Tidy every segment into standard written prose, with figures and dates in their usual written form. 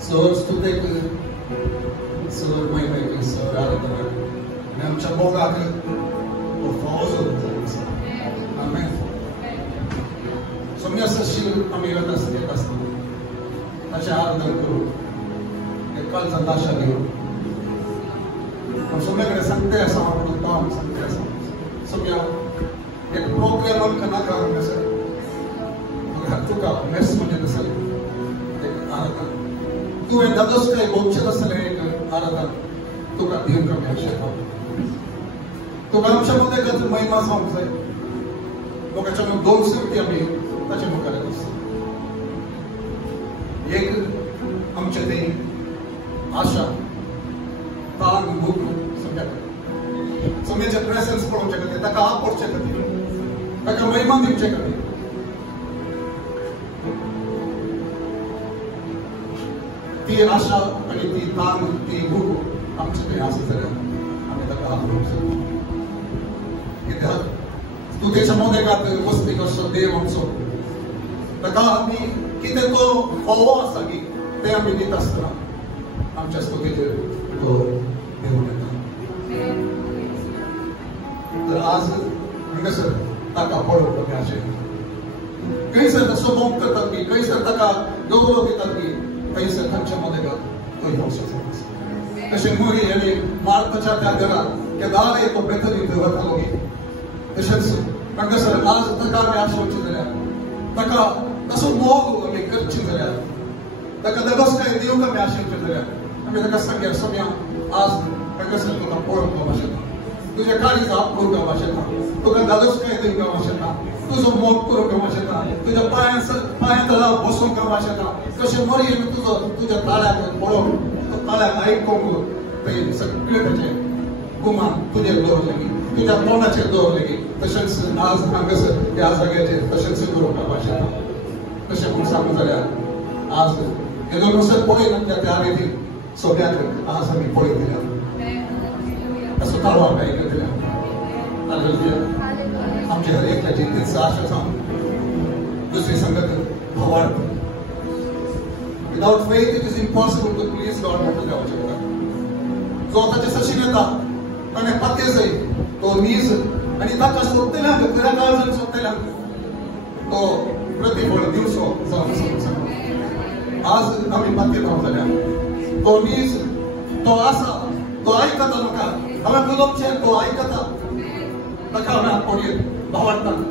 So stutek so mai so aradana. Nam chaboga ke o fauzo. Amen. So minha sashil amiga das ketas. Acha aradana kuru. Ekal sandasha liyo. Nam somya kare sante asa apnu tam sante asa. Somya ek program kana ka mesa. Tuka mes म्हणजे कसं एक आराधना तू हे दादोस काय गोष्ट असले एक आराधना तुका ध्यान करण्याचे तो आमच्यामध्ये कसं महिमा सांगतोय लोकांच्या दोन स्थिती आम्ही त्याच्या मुखात असतो एक आमच्या ते आशा ताण भूक समजाचे प्रेझेन्स पडून शकते त्याका आपण शकते त्याका महिमा देऊ शकते ती आशा आणि ती ताण ती भूक आमच्याकडे असं जर आम्ही त्याला आपलं तू त्याच्यामध्ये का वस्ती कसं देव आमचो त्याला आम्ही किती तो हवा असा की ते आम्ही देत असताना आमच्या स्तुतीचे तो देऊन येतात तर आज कसं ताका पळव कमी असे काही सर तसं बॉम्ब करतात की काही सर ताका गौरव देतात की काही संघांच्यामध्ये का तो येऊ शकतो तसे मुली आणि मार्ताच्या त्या घरात त्या दार येतो बेतली देवत आलोगी तसेच पण कसं आज तका मी आशोच झाल्या तका तसं मोग आम्ही करची झाल्या तका दगस काय देव का मी आशोच झाल्या आम्ही तका सगळ्या सगळ्या आज कसं तुला पोळका भाषेत तुझ्या काळीचा पोळका भाषेत तुका दगस काय देव का भाषेत तुझं मोग करू का भाषेत तुझ्या पायांतला बसून का भाषेत कसे मरी तुझ्या ताळ्यात पळव ताळ्यात ऐकून ते सगळे त्याचे गुमान तुझे दोर लगी तुझ्या तोंडाचे दोर लगी तसेच आज अंगस या सगळ्याचे तसेच करू का भाषेत तसे पण सांगू झाल्या आज हे दोन वर्ष पोळे नंतर त्या येतील सोप्यात आज आम्ही पोळे दिल्या असं ताळवा काय दिल्या आमच्या एकल्या जिंतीचं आशा सांग दुसरी संगत भावार्थ Without faith, it is impossible to please God म्हणतो देवाच्या मुखात. जो आताच्या सशीन येता आणि पत्तेच आहे तो नीज आणि ताका सोडतेल्यांक खऱ्या काळजान सोडतेल्यांक तो प्रतिफळ दिवसो जावन सांगता. आज आम्ही पत्ते जावन जाल्या तो नीज तो आसा तो ऐकता म्हाका हांवें उलोवचें तो ऐकता ताका हांवें आपणें भावार्थान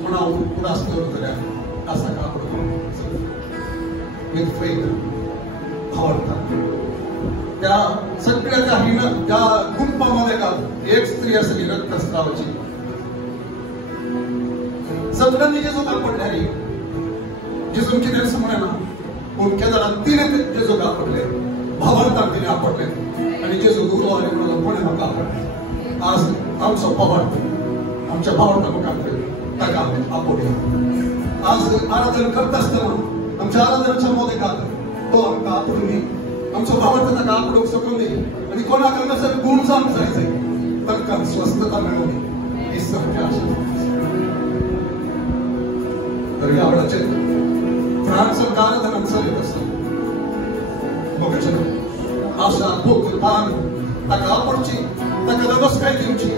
म्हणा उदास दवरूं जाल्यार आसा का आपणें with faith भावार्थान त्या सगळ्या त्या हिन त्या गुंपामध्ये का एक स्त्री असली रक्तस्रावाची सगळ्यांनी जेजू कापडले जेजून किती समजले ना पण केदारात तिने जेजू कापडले भावार्थान तिने आपडले आणि जेजू गुरु आले म्हणून कोणी मग आपडले आज आमचा भावार्थ आमच्या भावार्थ मग ताका आपडले आज आराधना करत असताना आमच्या आराधनाच्या मध्ये का तो आमका आपण आमच्या भावार्थांना का आपण शकून दे आणि कोणाकडनं सर गुण जाण जायचे तनका स्वस्थता मिळवली ही सत्य आशा तर या आवडाचे फ्रान्सचं आराधनांचं येत असतं लोकांच्या आशा भूक ताण ताका आपणची ताका दगस काय घेऊची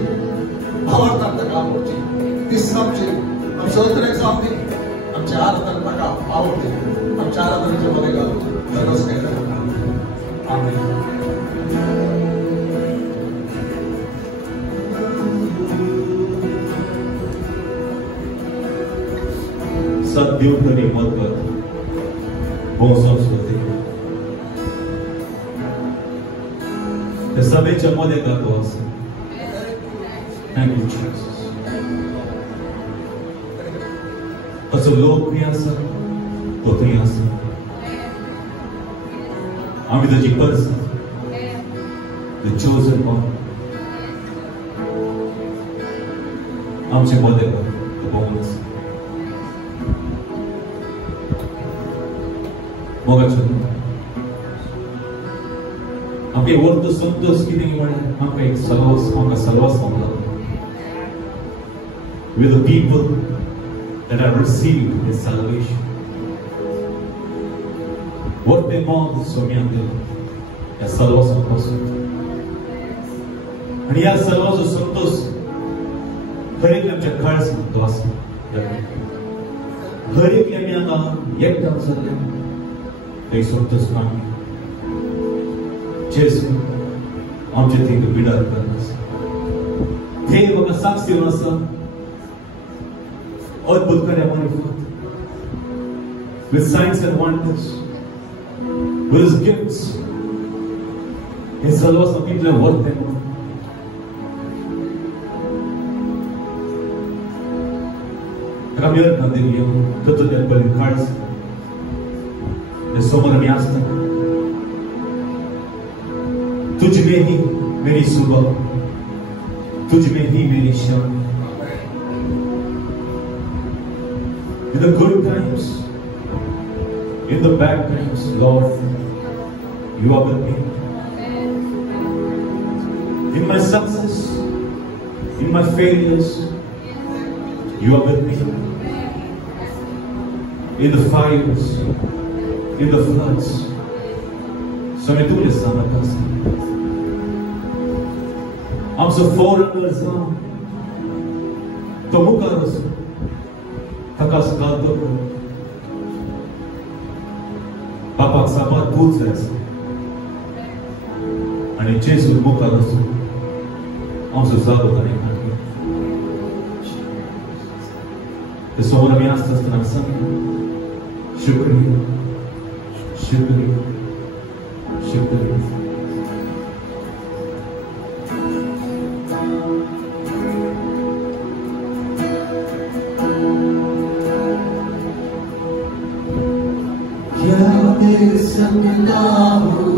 भावार्थान ताका आपणची ती समची आमचं उत्तर एक्झाम दे आमच्या आराधना ताका आवडते आमच्या आराधनेच्या मध्ये का दररोज काय आमेन सद्देव तरी मतभेद संस्कृती त्या सभेच्या मध्ये जातो असं थँक्यू असं लोकप्रिय असं तो तरी असं आम्ही त्याची पर्सन the chosen one आमच्या मध्ये बोनस मोगाचं आम्ही वर्ध संतोष किती म्हणे आम्ही एक सर्वस म्हणलं with the people that have received his salvation वरते मौत सोम्यांतलो या सर्व संतोष आणि या सर्वांचो संतोष हर एक आमच्या काळजांत तो आसा हर एक आमी आतां एकठांय जाल्ले थंय संतोष मागता जेजू आमचे थिंग बिडार करता हे म्हाका साक्ष दिवन आसा अद्भुत कार्यां मार्फत with signs and wonders with his gifts हे सर्व सांगितले वरते आमी अर्थ दिल्ली तातूंतल्यान बरें काळज हे समोर आमी आसता तुझ में ही मेरी सुबह तुझ में ही मेरी शाम in the good times in the bad times Lord you are with me in my success in my failures you are with me in the fires in the floods समय तुझे सामना आमचो फोरनर जावन तो मुखार वचून ताका स्कालतो बापाक सांबाळ तूंच जाय आसा आनी जेजू मुखार वचून आमचो जागो ताणें हाडलो ते समोर आमी आसता आसतना सांगलें शुक्रिया शुक्रिया शुक्रिया सकता हूँ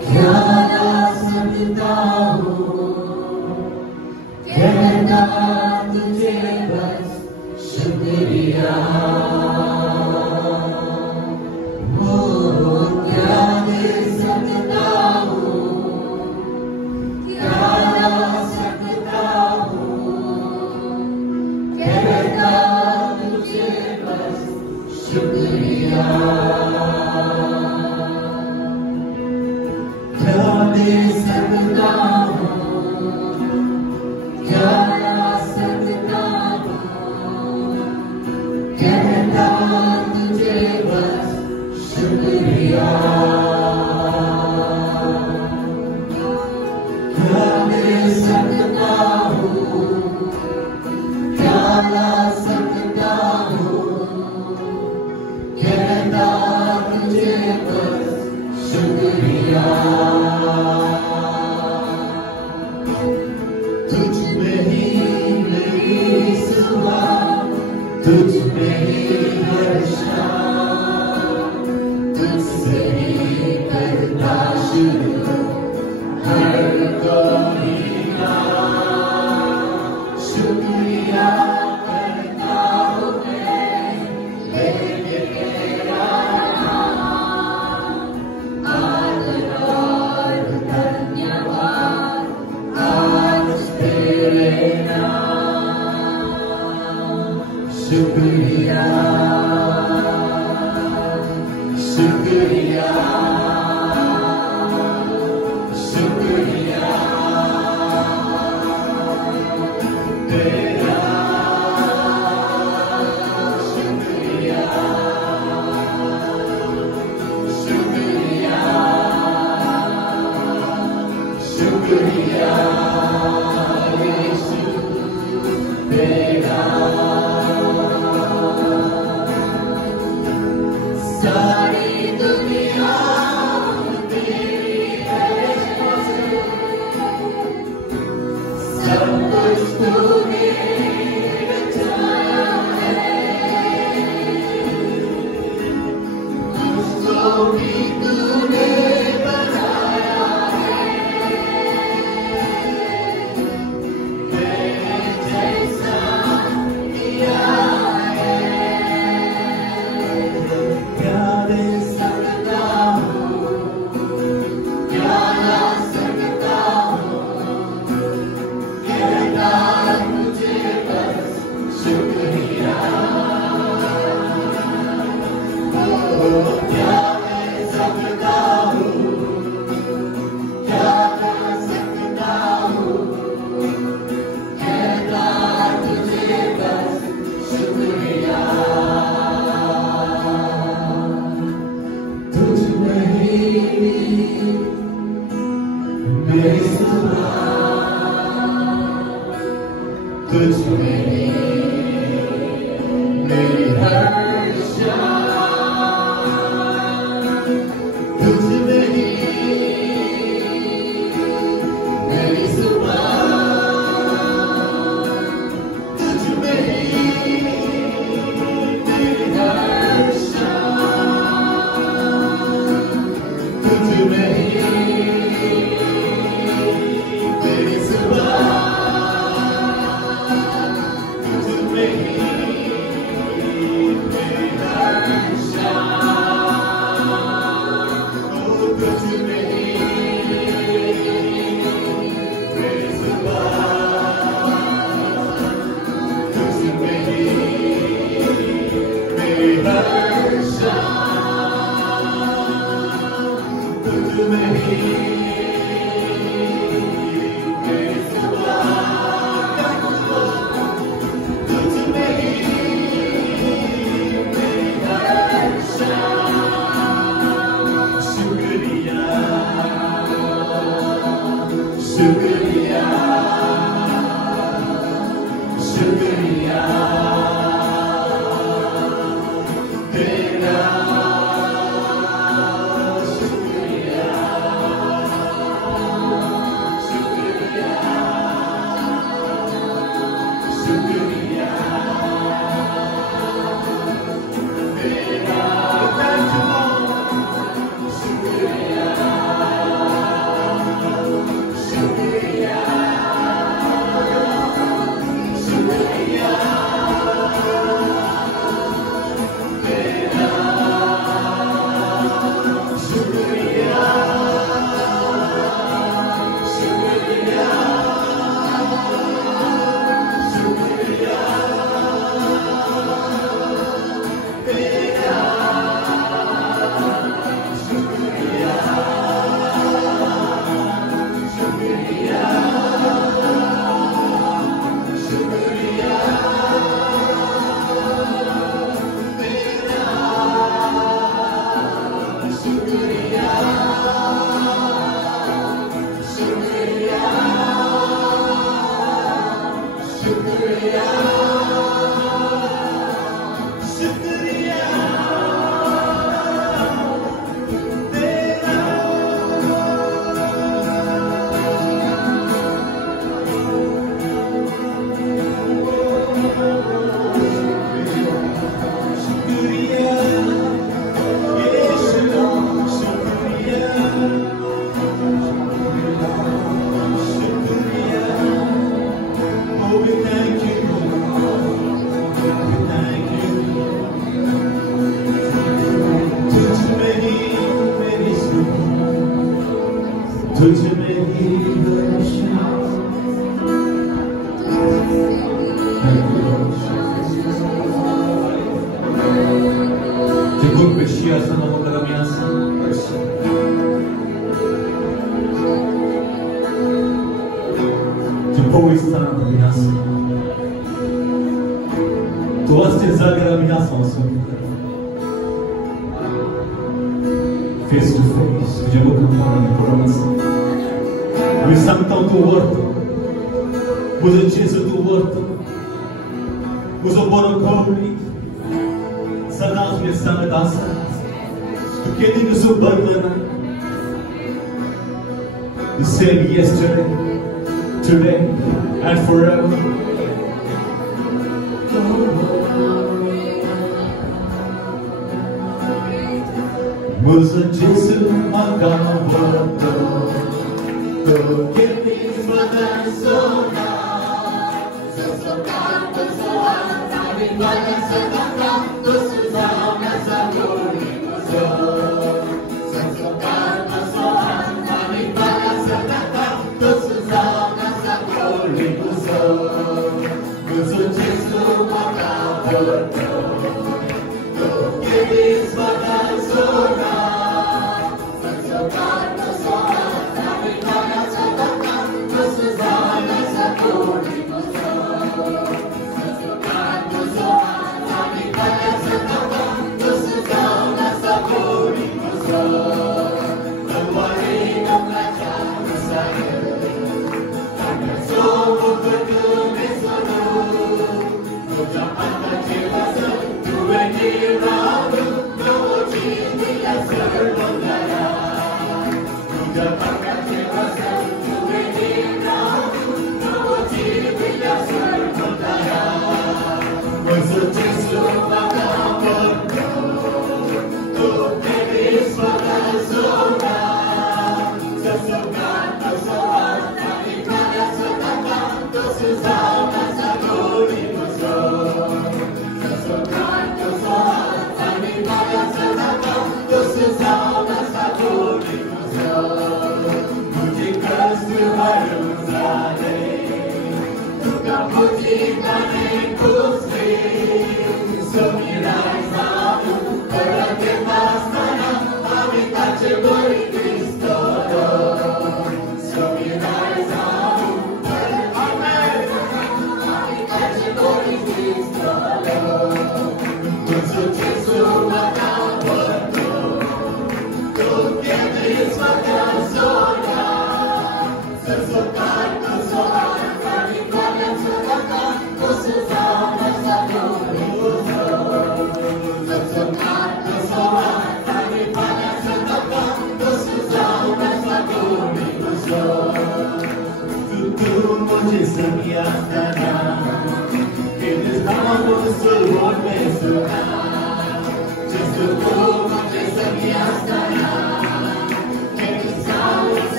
क्या ला सकता हूँ कहता तुझे बस शुक्रिया हो क्या दे सकता हूँ क्या ला सकता हूँ कहता तुझे बस शुक्रिया दे सकता हूँ क्या ला सकता हूँ कहता तुझे बस शुक्रिया क्या दे सकता हूँ क्या ला सकता हूँ कहता तुझे बस शुक्रिया तुझ में ही हर शाम तुझसे ही करता शुरू हर कोई काम शुक्रिया करता हूँ मैं लेके तेरा नाम आदर और धन्यवाद आज तेरे नाम शुक्रिया शुक्रिया शुक्रिया तेरा शुक्रिया शुक्रिया शुक्रिया यीशु तेरा सारी दुनिया तेरी है सब कुछ तूने रचाया है तुझको भी तूने बनाया है तेरे जैसा किया शुक्रिया मेरी सुबह तुझ में मेरी हर शाम तुझ में ही मेरी सुबह तुझ में ही मेरी हर शाम तुझ में ही मेरी सुबह Face to face, tuđe Boga moramo poravnati. Mi sam tam tu vrtu, uzo Jesu tu vrtu, uzo borokovnik, za nas je same dasa, tu kjedinu su barlena. The same yesterday, today, and forever. Uzo Jesu magavorto, to kjedinu smadensona, Să socată să oameni, rigoare să cântă, să zaune să glorifică. Să socată să oameni, rigoare să cântă, să zaune să glorifică. Uzo Jesu magavorto, to kjedinu smadensona, să socată să oameni, rigoare să cântă, să zaune să glorifică. Să socată să oameni, rigoare să cântă. Sola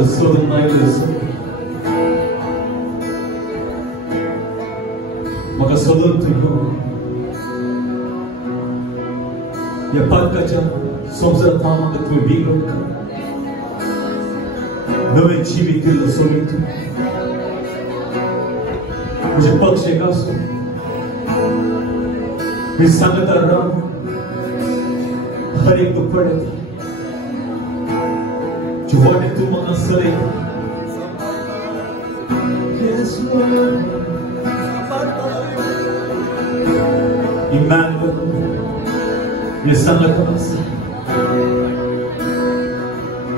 Magasulat na iluso. Magasulat tuyo. Yapat ka dyan, somsa tamang at tumibigan ka. 너의 집이 들러 소리 듣고 मुझे बख्शेगा सो मैं संग कर रहा हूं हर एक दुख पड़े जो वाटे तू मना सरे Emmanuel ये संग कर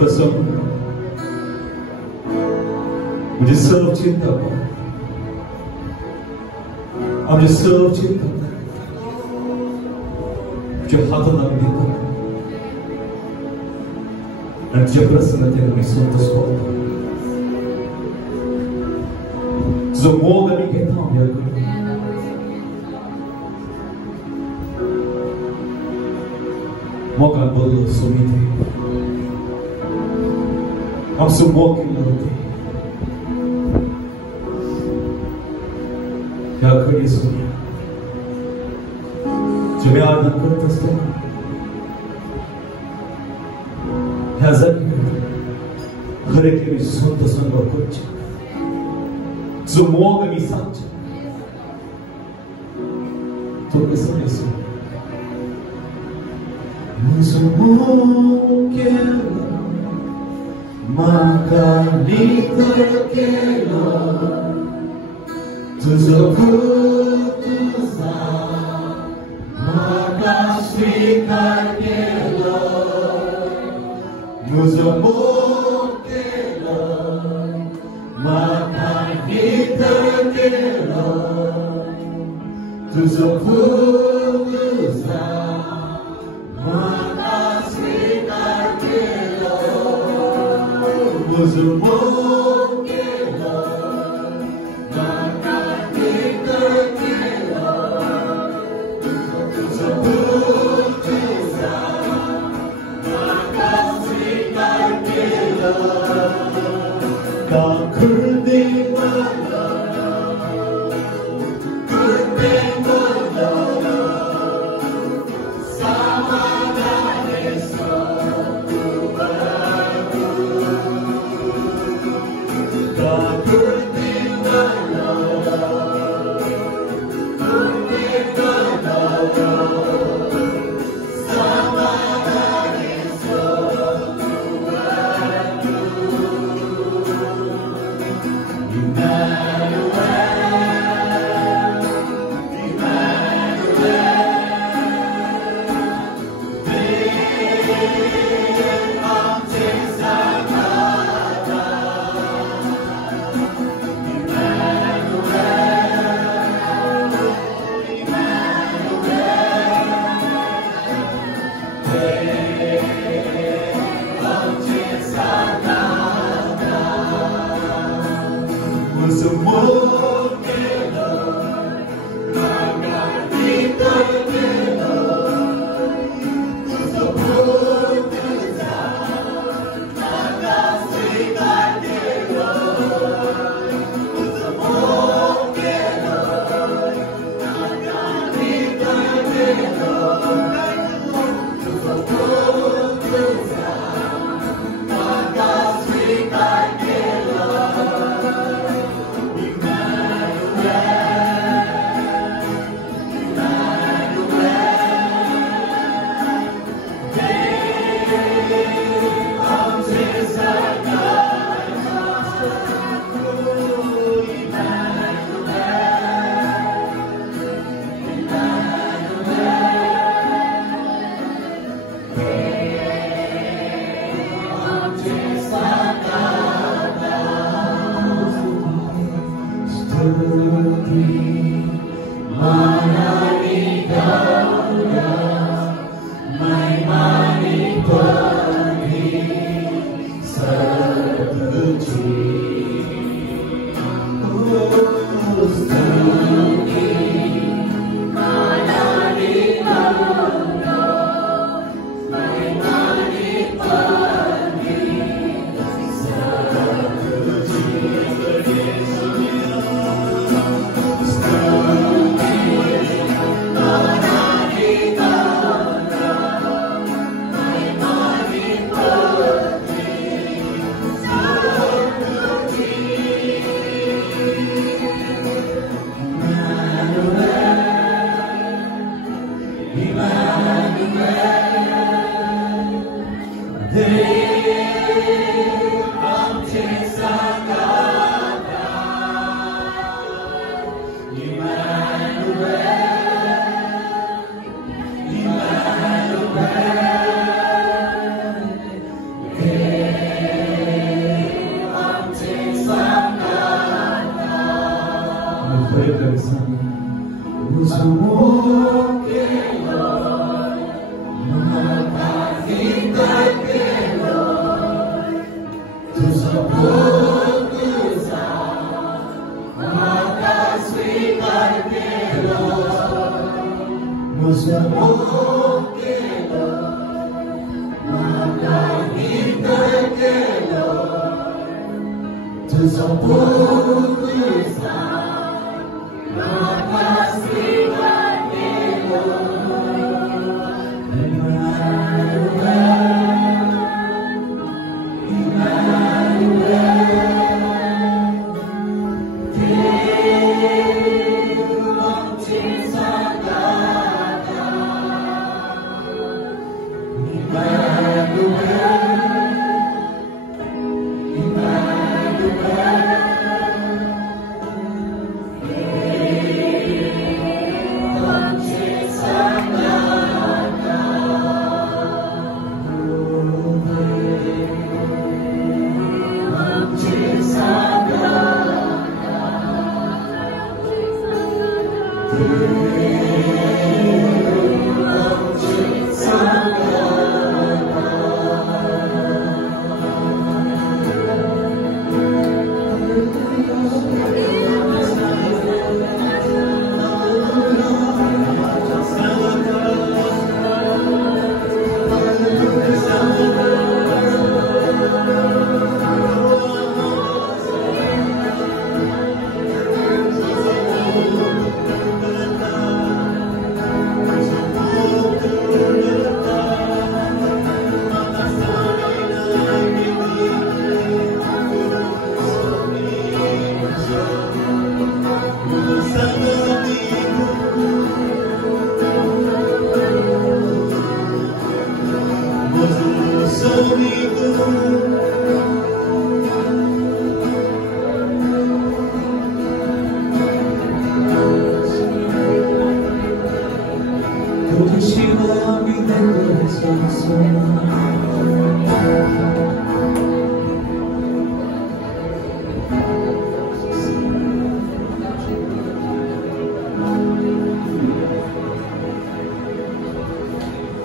कसम मुझे सर्व चिंता पर अब मुझे सर्व चिंता जो हाथों ना देता और जब प्रसन्न थे तो मैं सुनता सोता जो मोगा भी कहता हूँ यार मौका बोलो सुनी थे अब सब मौके लड़ते क्या खड़ी सुनिया जो मैं आनंद करता हूँ ह्याजत हर एक भी सुनता संग कुछ जो मोग भी सच तो कैसे नहीं सुन मुझे मोगे माका नितर के लो तुझो खुदा माका स्वीकार केलो मुझो मोकेलो माका नितर केलो तुझो खुदा माका स्वीकार केलो मुझो मोकेलो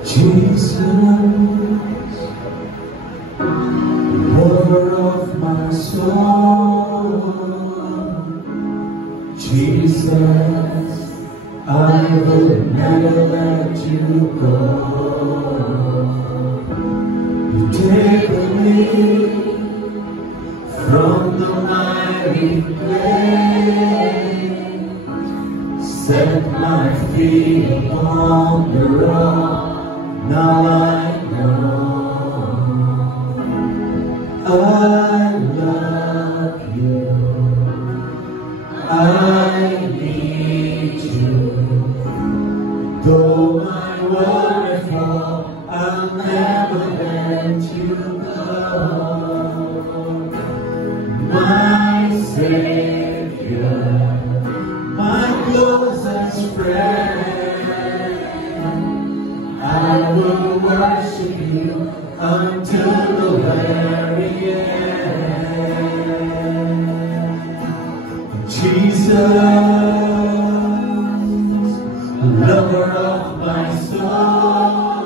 Jesus, lover of my soul, Jesus, I will never let you go. You take me from the mighty clay, set my feet upon the rock. Now I know I love you, I need you. Though my world fall, I'll never let you go. My Savior, my closest friend, I will worship you until the very end. Jesus, lover of my soul,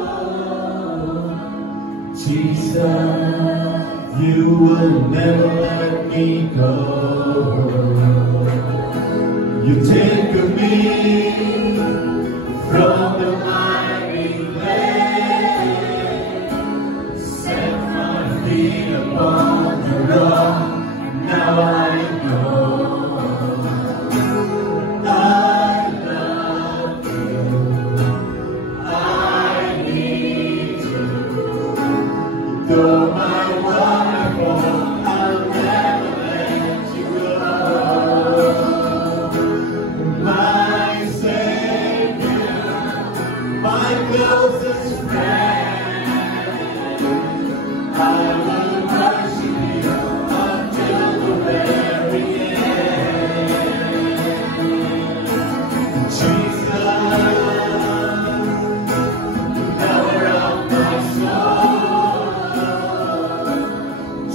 Jesus, you will never let me go. You take me from the upon the rock, now I know I love you, I need you. Though my waterfall, I'll never let you go. My Savior, my closest friend, I will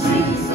Jesus,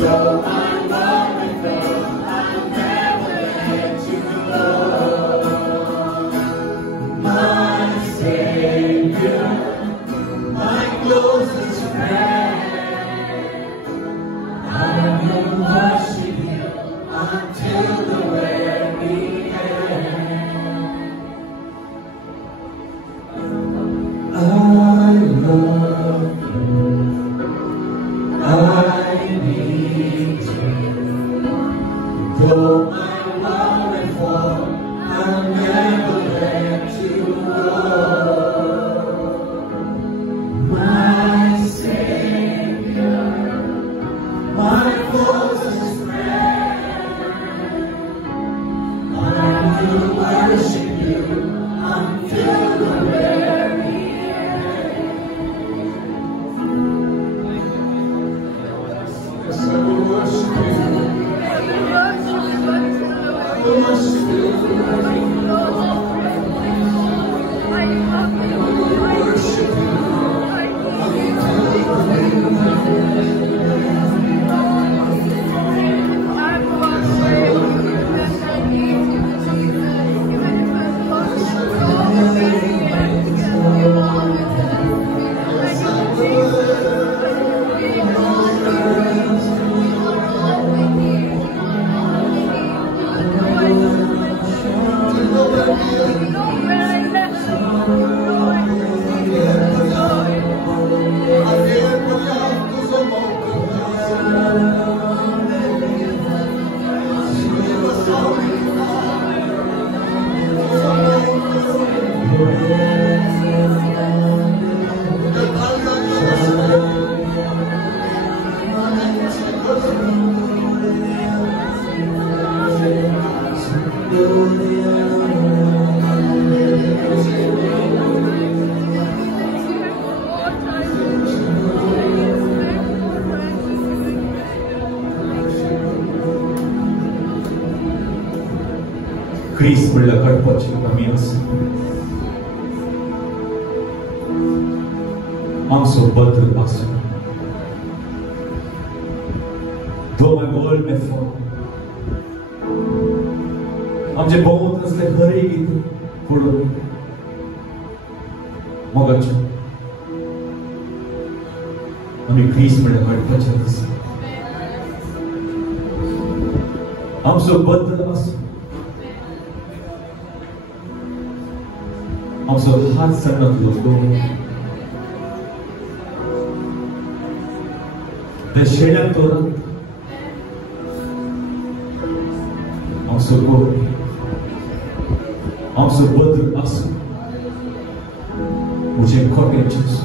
Though my world may fail, I'll never let you go. My Savior, my closest friend, I will worship you until the very end. I love you, I need you. Though my world may fall, I'll never let you go. My Savior, my closest friend, I will worship you until the very end. Yes, I will worship you. I will worship you. Worship you. Cristo la carpoche caminhos. I'm so buttered us. Though my world may fall, I'm just born as the hurry for Mogacho. I'm Cristo la carpoche. I'm so buttered us. I'm so hard son of the Lord. The Shela Torah. I'm so good. I'm so good us. मुझे courageous.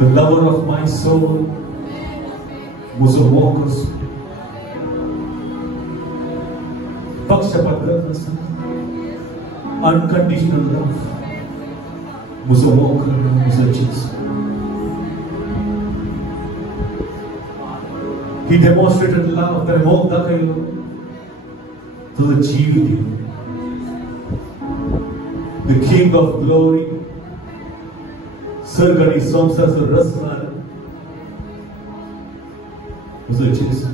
The lover of my soul was a walker. Pakshapatra. Unconditional love was a walker, was a Jesus. He demonstrated love that walked up to achieve you. The King of Glory, Sargani Somsa Rasmala, was a Jesus.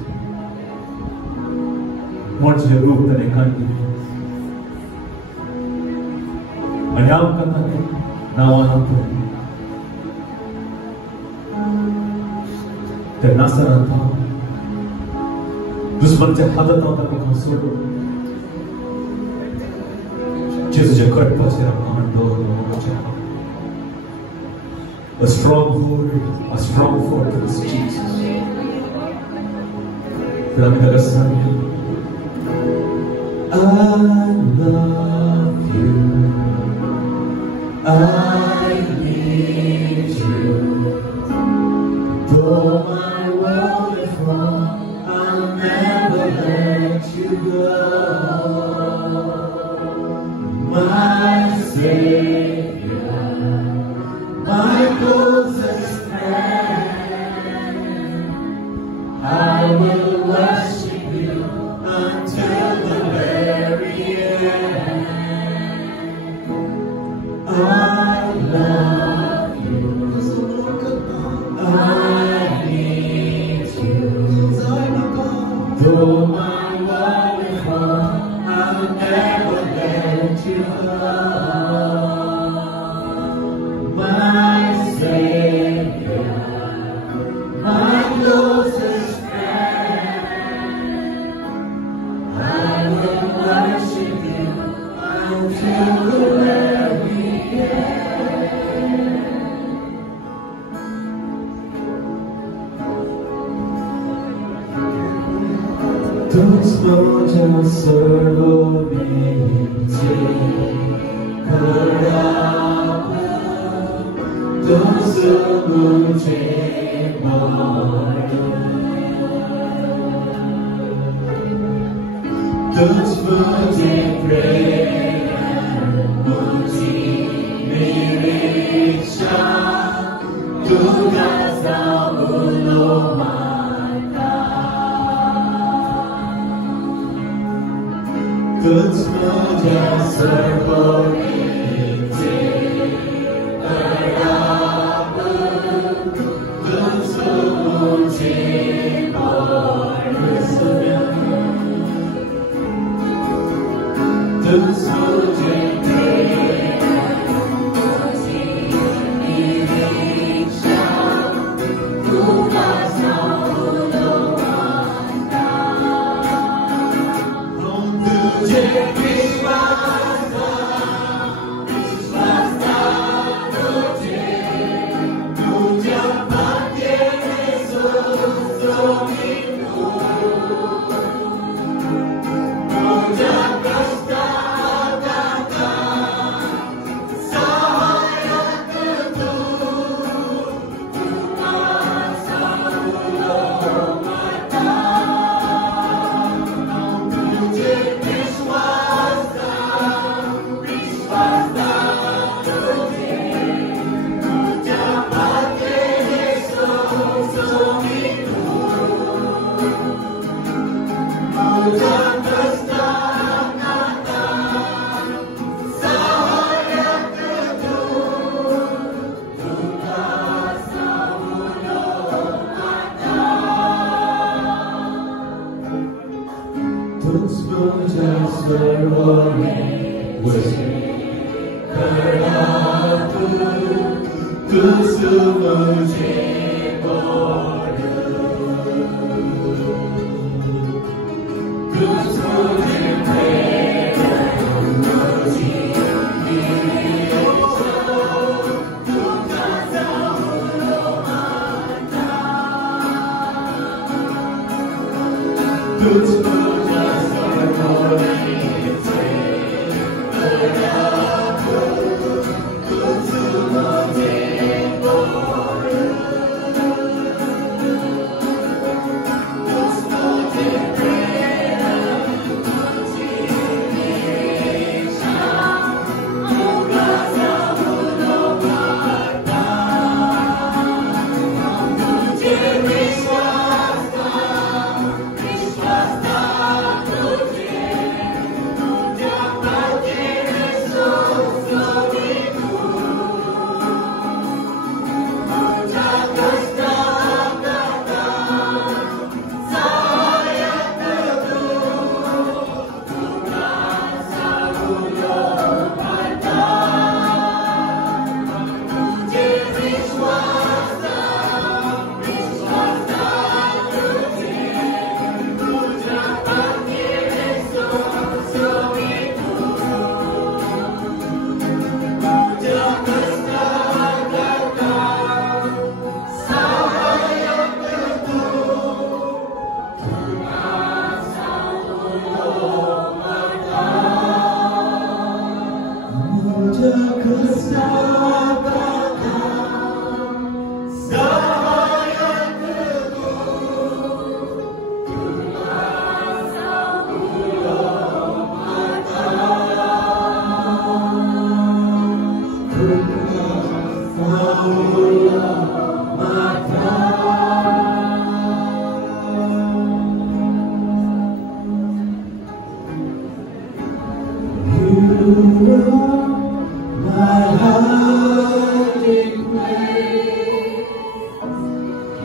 Much a group that I can't do. Anyam kata hai, nawana pun. Ter nasara tha. Dushman se hadat aata ko khasodo. Jesus je kat pasera mando. A strong fortress, Jesus. Kami nagasabi. I love you. I need you. Though my world is wrong, I'll never let you go. My Savior, my closest friend, I will worship you until the very end. I love you. I Though my world is wrong, I'll never let you go. My Savior, my closest friend, I will worship you until the very end. Don't slow just serve me don't semuche don't semuche muji mirisha tugasa ulomata don't semuche serve me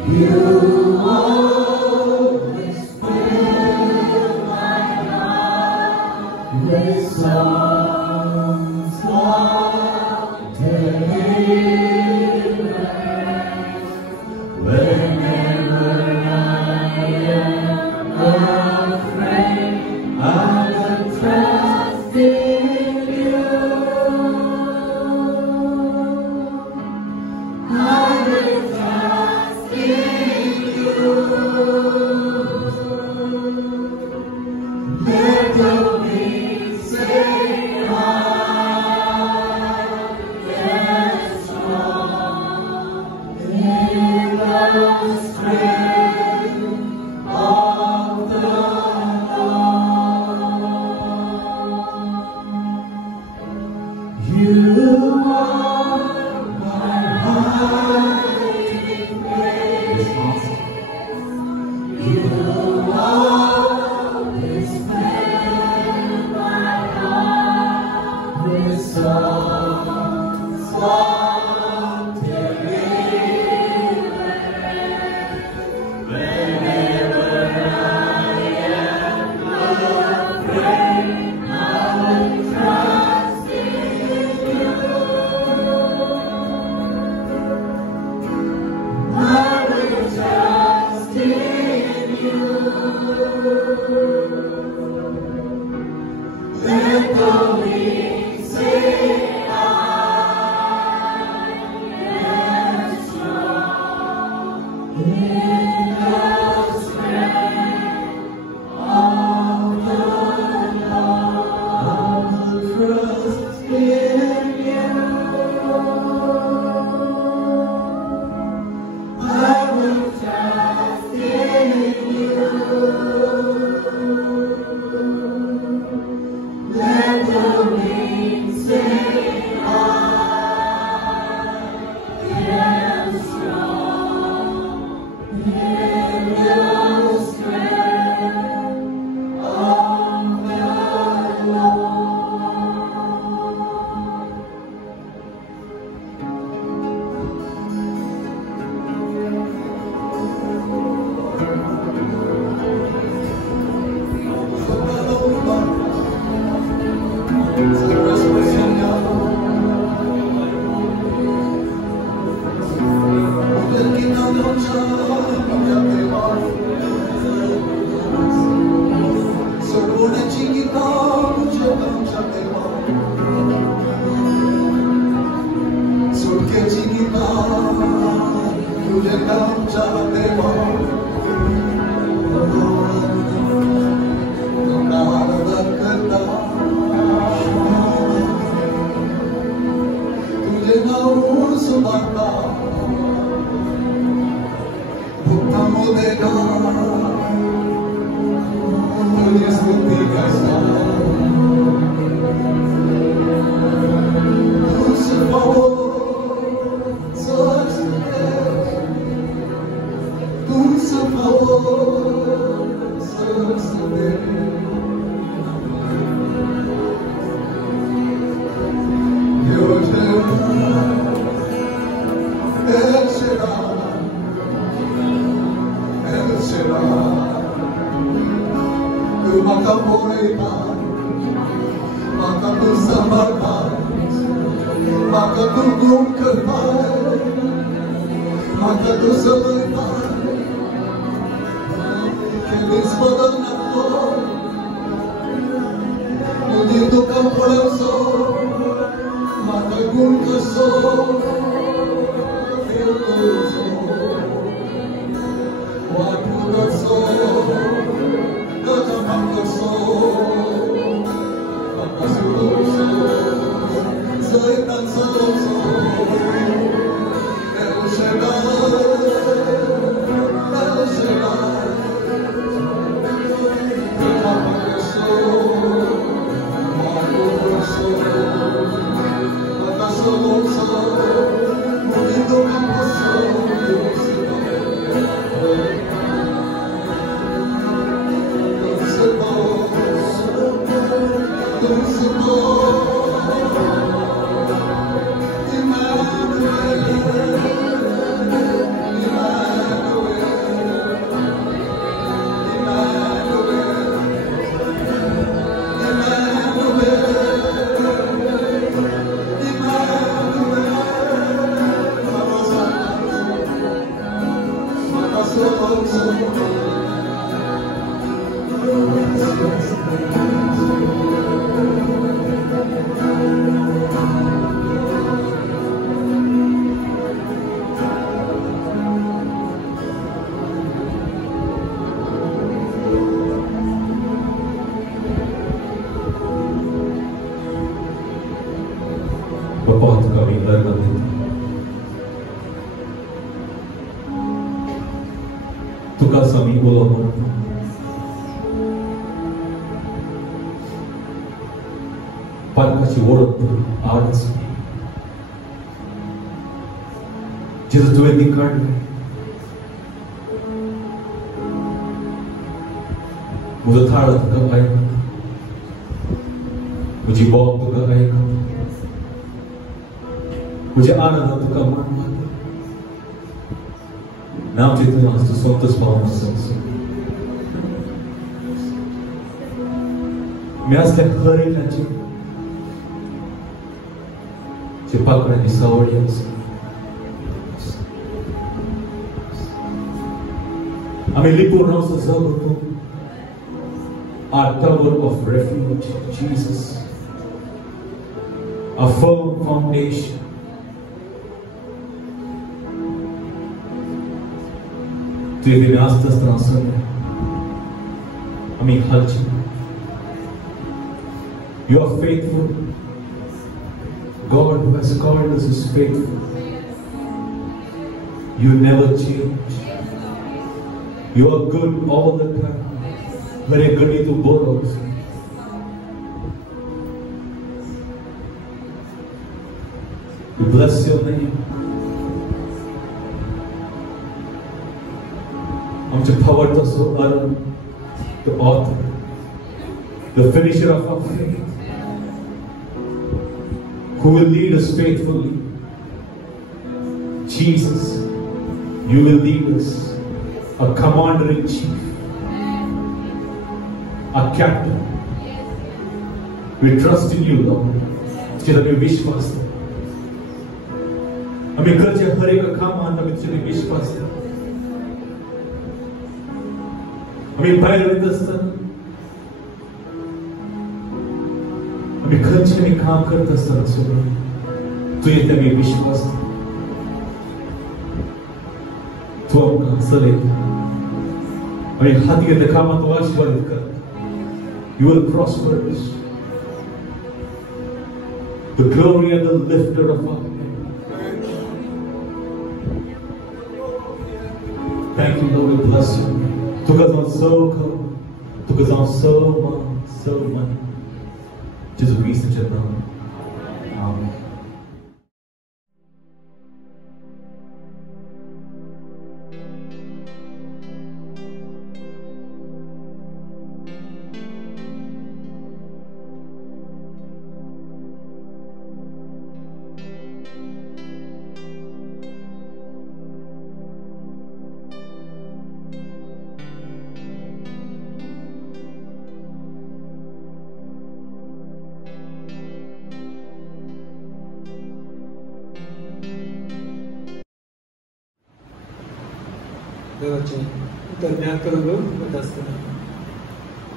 You always will. तुका समी उलो म्हणटा पालकाची ओळख आवडच जेजू तुवें ती काडलें म्हजो थाळो तुका आयक म्हजी बोग तुका आयक म्हजे आनंद तुका मान नाम चिंतून तूं सोंतच पावूंक सोंस मी असल्या खरेलाची जे पाकड्यांनी सावळी आसा आमी लिपून रावचो जगतो our tower of refuge, Jesus, a firm foundation. Tu ești astăzi transformă. Amin, halci. You are faithful. God who has called us is faithful. You never change. You are good all the time. Very good to borrow. We bless your name. आमचे power to so Aaron, the author, the finisher of our faith, who will lead us faithfully. Jesus, you will lead us, a commander in chief. A captain. We trust in you, Lord. Till we विश्वास है. हमें करचे हर एक काम आना में तुझे विश्वास है. हमें बाहर विदस्ता. हमें करचे में काम करता सर सुबह. तुझे तभी विश्वास है. तू अपना सले. हमें हाथी के देखा मत आशीर्वादित कर. You will prosper us. The glory and the lifter of our head. Thank you, Lord. We bless you. Took us on so cold. Took us on so much. Just a reason to know. Amen. देवाचे उतर ज्ञान करून असताना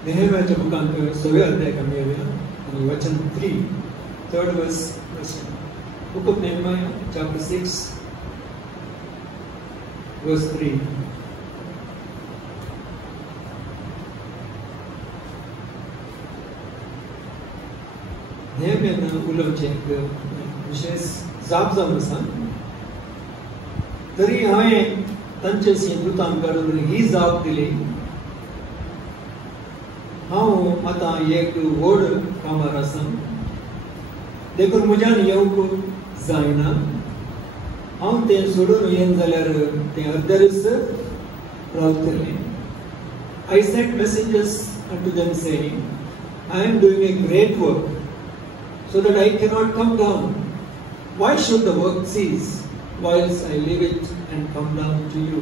नेहम्याच्या बुकांत 6 अध्यायाक आमी येवया आनी वचन 3 verse Book of Nehemiah chapter 6 verse 3 नेहम्यान उलोवचे विशेष जाप जावन आसा तरी हांवें तांचे दूतान काडून ही जाप दिली हांव आतां एक व्हड कामार आसा देखून म्हज्यान येवंक जायना हांव तें सोडून येन जाल्यार तें अर्देरीसर रावतलें I sent messengers unto them saying I am doing a great work so that I cannot come down. Why should the work cease whilst I leave it and come down to you?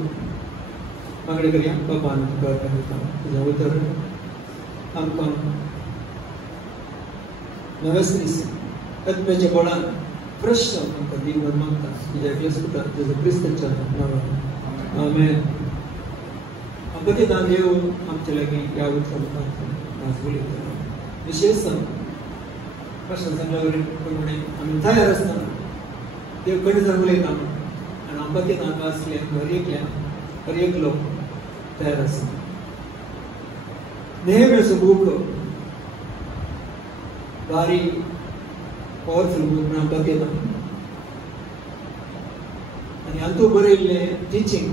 मागणे करूया बाबान तुका तुझें उतर आमकां नवेच दीस आत्म्याच्या बळान fresh जावंक आमकां दी म्हूण मागता तुज्या एकल्याच पुता जेजू क्रिस्ताच्या नांवान आमेन. आमकां ते देव आमचे लागीं ह्या उत्सवांत उलयता विशेष प्रश्न सांगल्या प्रमाणे आमी तयार आसतना देव कडेन जावन उलयता आनी आमकां ते नाका आसले हर एकलो तयार आसा. नेहम्याचो बूक भारी पॉवरफुल बूक म्हण आमकां केला आनी हातूंत बरयल्लें टिचींग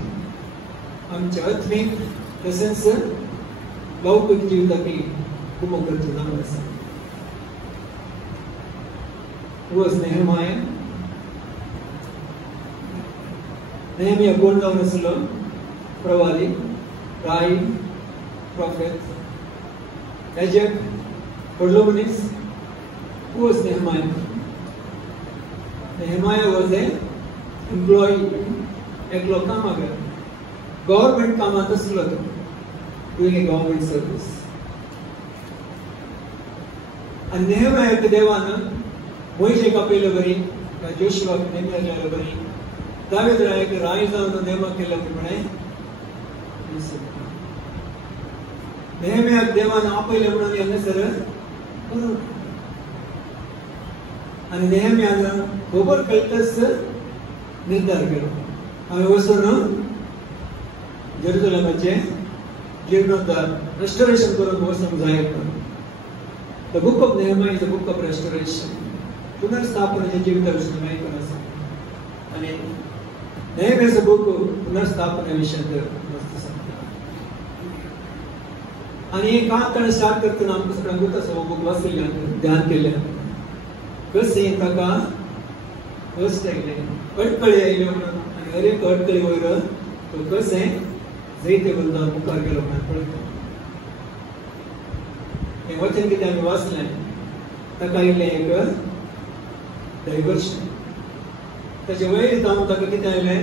आमच्या आत्मीक तसेच लौकिक जिविताकी खूब गरजेचं आसा. was Nehemiah. Nehemiah कोण जावन आसलो? प्रवादी, राई, prophet, याजक, व्हडलो मनीस. Who was Nehemiah? Nehemiah was an employee, एकलो कामागर. गव्हर्नमेंट कामात आसलो तो, doing a government service. आणि नेहमियाक देवान मोशेक आपयलें बरी, जोशुआक नेमलें बरी, दावीद रायाक राय जावन नेमक केलें प्रमाणे नेहमियाक देवान आपयलें म्हणून हांगासर आनी नेहमियान खबर कळटच निर्धार केलो, हांवें वचून जेरुसलेमाचें जीर्णोद्धार रेस्टोरेशन करून वचूंक जाय. The book of Nehemiah is a book of restoration. पुनर्स्थापनेच्या जिविताविषयी माहिती आसा आणि नेहमियाचं बुक पुनर्स्थापनेविषयी मस्त सांगता. आणि हे काम ताणें स्टार्ट करतना आमकां सगळ्यांक गुर्त बुक वाचलेल्यान ध्यान केलें कशें ताका कश्ट आयले, अडकळी आयल्यो म्हणून, आनी हर एक अडकळी वयर तो कशें जैते बद्दल मुखार गेलो म्हणून पळयता. हें वचन कितें आमी वाचलें ताका आयलें एक डायवर्शन. ताचे वयर जावन ताका कितें आयलें,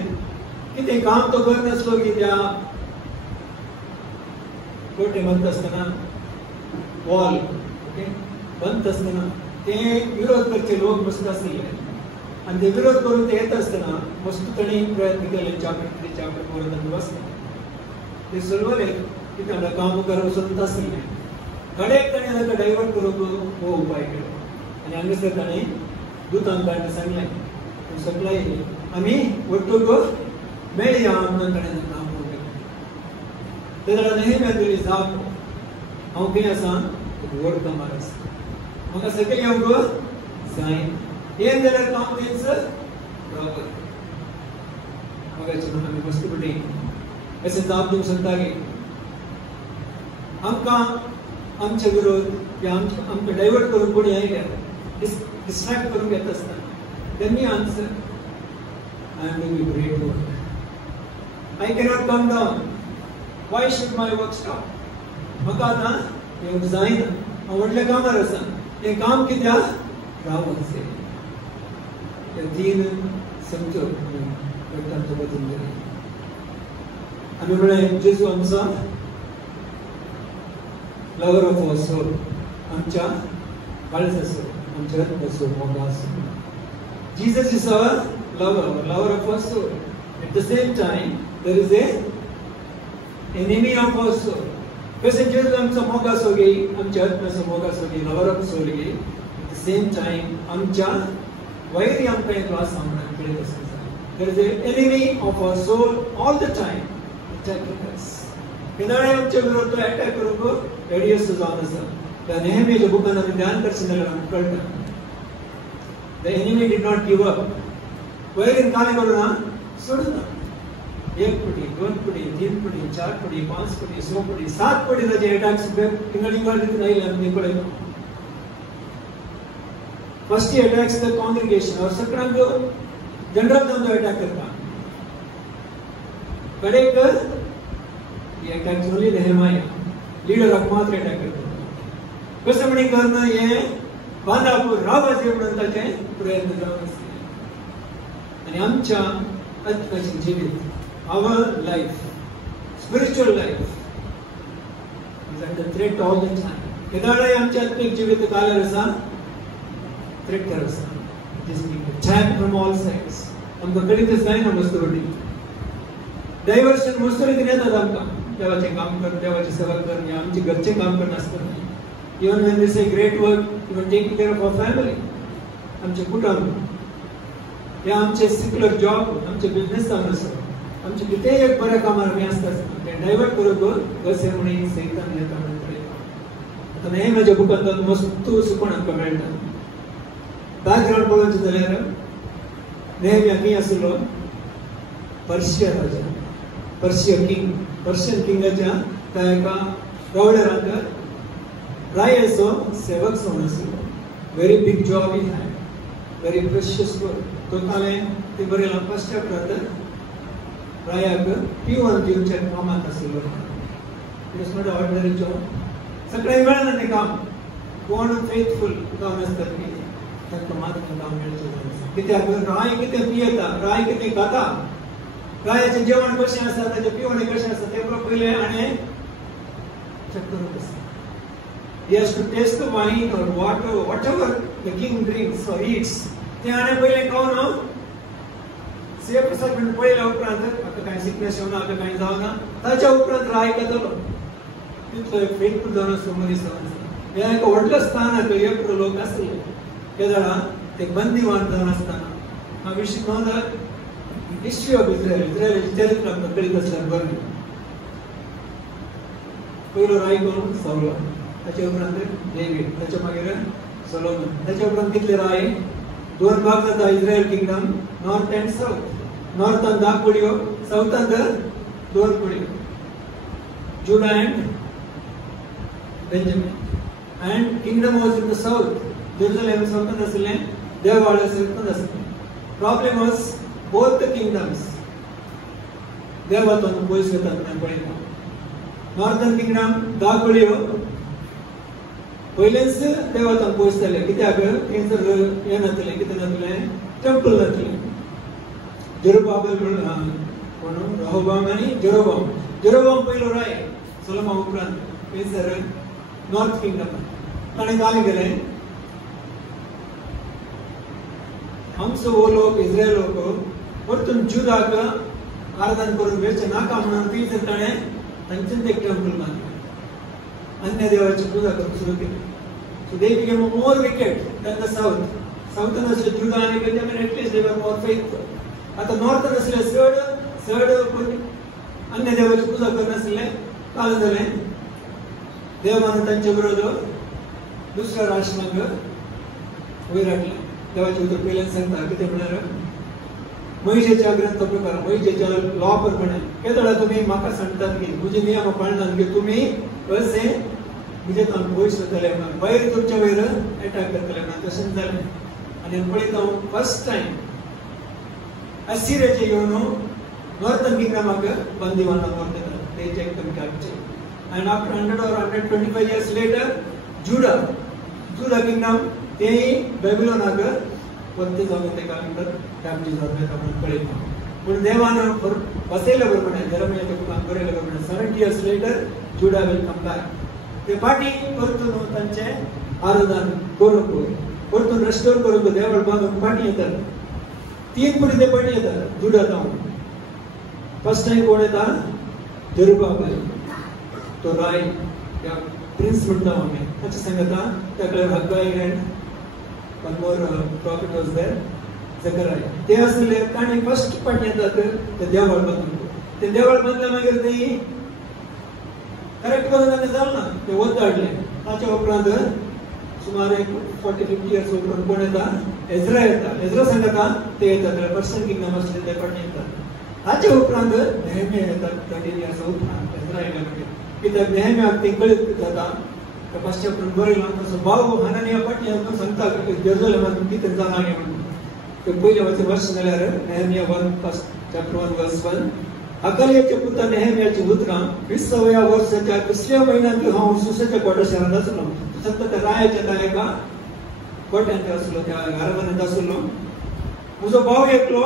कितें काम तो करनासलो की त्या कोटे बांदता आसतना वॉल बांदता आसतना ते विरोध करचे लोक मस्त आसले आनी ते विरोध करून ते येता आसतना मस्त तांणी प्रयत्न केले चाकरी करून तांकां वाचता. ते सोडवले की तांकां काम करप सोदता आसले. कडेक ताणें ताका डायवर्ट करूंक हो उपाय केलो आनी हांगासर ताणें दूतांक ताणें सांगलें सगळ्या आमी वट्टूक मेळया म्हणून ताणें काम केलें. ते जाल्यार नेहमिया दिली जाप, हांव खंय आसा व्हड कामार आसा, म्हाका सकयल येवंक जाय. येन जाल्यार काम तेंच बरोबर. मगाची आमी मस्तपणी अशें जाप दिवंक शकताली. आमकां आमचे विरोध या आमकां डायवर्ट करून कोणी आयल्या, डिस्ट्रॅक्ट करून येता आसतना then we answer, I am doing great work. I cannot come down. Why should my work stop? म्हाका आतां येवंक जायना, हांव व्हडल्या कामार आसा. हें काम कित्याक रावच जाय. हे तीन समजो तांचो बदल जाय. आमी म्हळें जेजू आमचो लवर ऑफ आवर सोल, आमच्या काळजाचो, आमच्या रत्नाचो मोगाचो. Jesus is our lover of our soul. At the same time, there is a enemy of our soul. Because Jesus आमचा मोगास हो गई, आमच्या आत्म्याचा मोगास हो गई, lover of soul गई. At the same time, आमच्या वैरी आमकां एक वास आमकां कळत आसता. There is an enemy of our soul all the time attacking us. केन्नाय आमच्या विरोध तो अटॅक करूंक रेडी आसता जावन आसा. त्या नेहमियाच्या बुकान आमी ध्यान करचें जाल्यार आमकां कळटा. The enemy did not give up. वैरीन काय करूना सोडना. 1 पटी, 2 पटी, 3 पटी, 4 पटी, 5 पटी, 6 पटी, 7 पटी ताजे अटॅक्स इंगळींगळ रितीन आयले आमी पळयलो. फर्स्ट ही अटॅक्स द कॉन्ग्रिगेशन और सगळ्यांक जनरल जावन अटॅक करता. कडेक ही अटॅक्स ओनली नेहमिया लीडराक मात्र अटॅक करता. कसं म्हणी करणं हे बांदापूर रावाचे म्हणून ताचे प्रयत्न जावन आसले. आनी आमच्या आत्म्याचें जिवीत, our life, spiritual life is under threat all the time. केदाराय आमच्या आत्मीक जिवीत काल्यार आसा, थ्रेटर आसा. It is being attacked from all sides. आमकां कळीतच जायना मस्तवडी. डायवर्शन मस्त रितीन येतात आमकां. देवाचें काम कर, देवाची सेवा कर, या आमचें घरचें काम करनासतना. Even when we say great work, even taking care of our family, आमचे कुटुंब, या आमचे सेक्युलर जॉब, आमचे बिझनेस जावन आसा, आमचे कितेंय एक बऱ्या कामार आमी आसता ते डायवर्ट करूंक कशें म्हणी सैतान येता म्हणून पळयता. आतां नेहमियाच्या बुकांत मस्त सुपण आमकां मेळटा. बॅकग्रावंड पळोवचें जाल्यार नेहमिया खंय आसलो? पर्शिया राजा. पर्शियन किंगाच्या त्या एका गवळरांक रायसो सेवक सोनसो very big job he had, very precious work. तो ताले ते बरेला पश्चात रायाक पिवन दिवचे कामात आसलो. It is not an ordinary job. सगळे वेळान ते काम कोण फेथफुल जावन आसतात की तांकां मात्र काम मेळचें. कित्याक राय कितें पियेता, राय कितें खाता, रायाचें जेवण कशें आसा, ताचें पिवण कशें आसा तें पयलें आनी चेक करून आसता. He has to taste the wine or water, whatever the king drinks or eats. ते आने पहिले खाऊन सेफ सेकंड पहिले उपरांत आता काय सिकनेस येऊन आता काय जावना ताच्या उपरांत राय करतलो. तितलो फेथफुल जावन आसलो मनीस जावन आसलो. हे एक व्हडलें स्थान आहे. एक लोक आसले ते जाणा ते बंदीवान जावन आसतना हा विशय नोंद हिस्ट्री ऑफ इस्रायल चरित्र आमकां कळीत आसल्यार बरें. पयलो राय कोण सावलो, ताचे उपरांत डेव्हिड, ताचे मागीर सोलोमन, ताचे उपरांत कितले राय दोन भाग जाता Israel kingdom, north and south. नॉर्थान 10 कुडयो, साउथान 2 कुडयो, Judah and Benjamin. And kingdom was in the south. Jerusalem साउथान आसले, देवाळ साउथान आसले. Problem was both the kingdoms देवातून पयस येतात म्हणून पळयता. नॉर्थन किंगडम 10 कुडयो पयलेच देवातून पयस जाले. कित्याक थंयसर हे नासले, कितें नासले, टेंपल नासले. जेरुबाबेल कोण रहोबाम आनी जेरोबाम पयलो राय सोलोमन उपरांत थंयसर नॉर्थ किंगडम. ताणें काय केलें, आमचो वो लोक इस्रायल लोक परतून जुदाक आराधना करून वेचचे नाका म्हणून थंयसर ताणें तांचेच एक टेंपल बांदलें. अन्य देवाची पूजा करून सुरू केली. So they became more wicked than the south. Southern असले जुदा आणि Benjamin at least they were more faithful. आता नॉर्थन असले सड अन्य देवाची पूजा करत असले काय झाले, देवाने त्यांच्या विरोध दुसऱ्या राष्ट्रांक वैराटले. देवाचे उतर पहिले सांगता किती म्हणणार, मोइशेच्या ग्रंथ प्रकार मोइशेच्या लॉ प्रमाणे केदळा तुम्ही म्हाका सांगतात की तुझे नियम पाळनात की तुम्ही कसे म्हणजे तांकां पयस जातले म्हणून वयर तुमच्या वयर अटॅक करतले म्हणून तशेंच जालें. आनी पळयता फर्स्ट टायम असिरियाचे येवन नॉर्थन किंगडमाक बंदीवानाक व्हरतात. ते चेक करून capture. And after 100 or 125 years later जुडा किंगडम तेय बेबिलोनाक वरती जावन तेका नंतर कॅप्चर जावन आपण पळयता. पूण देवान बसयले बरोबर जेरेमियाच्या बुकान बरयले बरोबर 70 years later जुडा विल कम बॅक. ते फाटी परतून तांचे आराधन करूंक परतून रेस्टोर करूंक देवळ बांदून फाटी येतात. 3 कुडी ते फाटी येतात जुडा जावन. फर्स्ट टाइम कोण येता, जेरुबाबेल तो राय या प्रिन्स म्हणटा आमी ताचे सांगता. ताका हग्गाई and one more prophet was there, Zechariah. ते असले ताणी फर्स्ट पार्ट येतात ते देवळ बांदून. ते देवळ बांदले मागीर ते करेक्ट करून ताणें जालें ना, ते वताडले. ताच्या उपरांत सुमार 40-50 years उपरांत कोण येता, एज्रा येता. एज्रा सांगता ते येतात पर्शियन किंगडम असले ते फाटी येतात. ताच्या उपरांत नेहमिया येतात. 13 years उपरांत एज्रा येयले मागीर. कित्याक नेहमियाक ते कळीत जाता पश्चात बरयलो तसो भाव हननिया फाटी येवन सांगता की जेरुसलेमांत कितें जालां म्हणून. ते पयले वर्स जाल्यार नेहमिया 1:1 हकालियाचे पुत्र नेहमियाची उतरां 20व्या वर्साच्या 3ऱ्या म्हयन्यांत हांव सुसेच्या कोटा शारांत आसलो. सत्ता त्या रायाच्या त्या एका कोट्यांत आसलो, त्या घराबांत आसलो. म्हजो भाव एकलो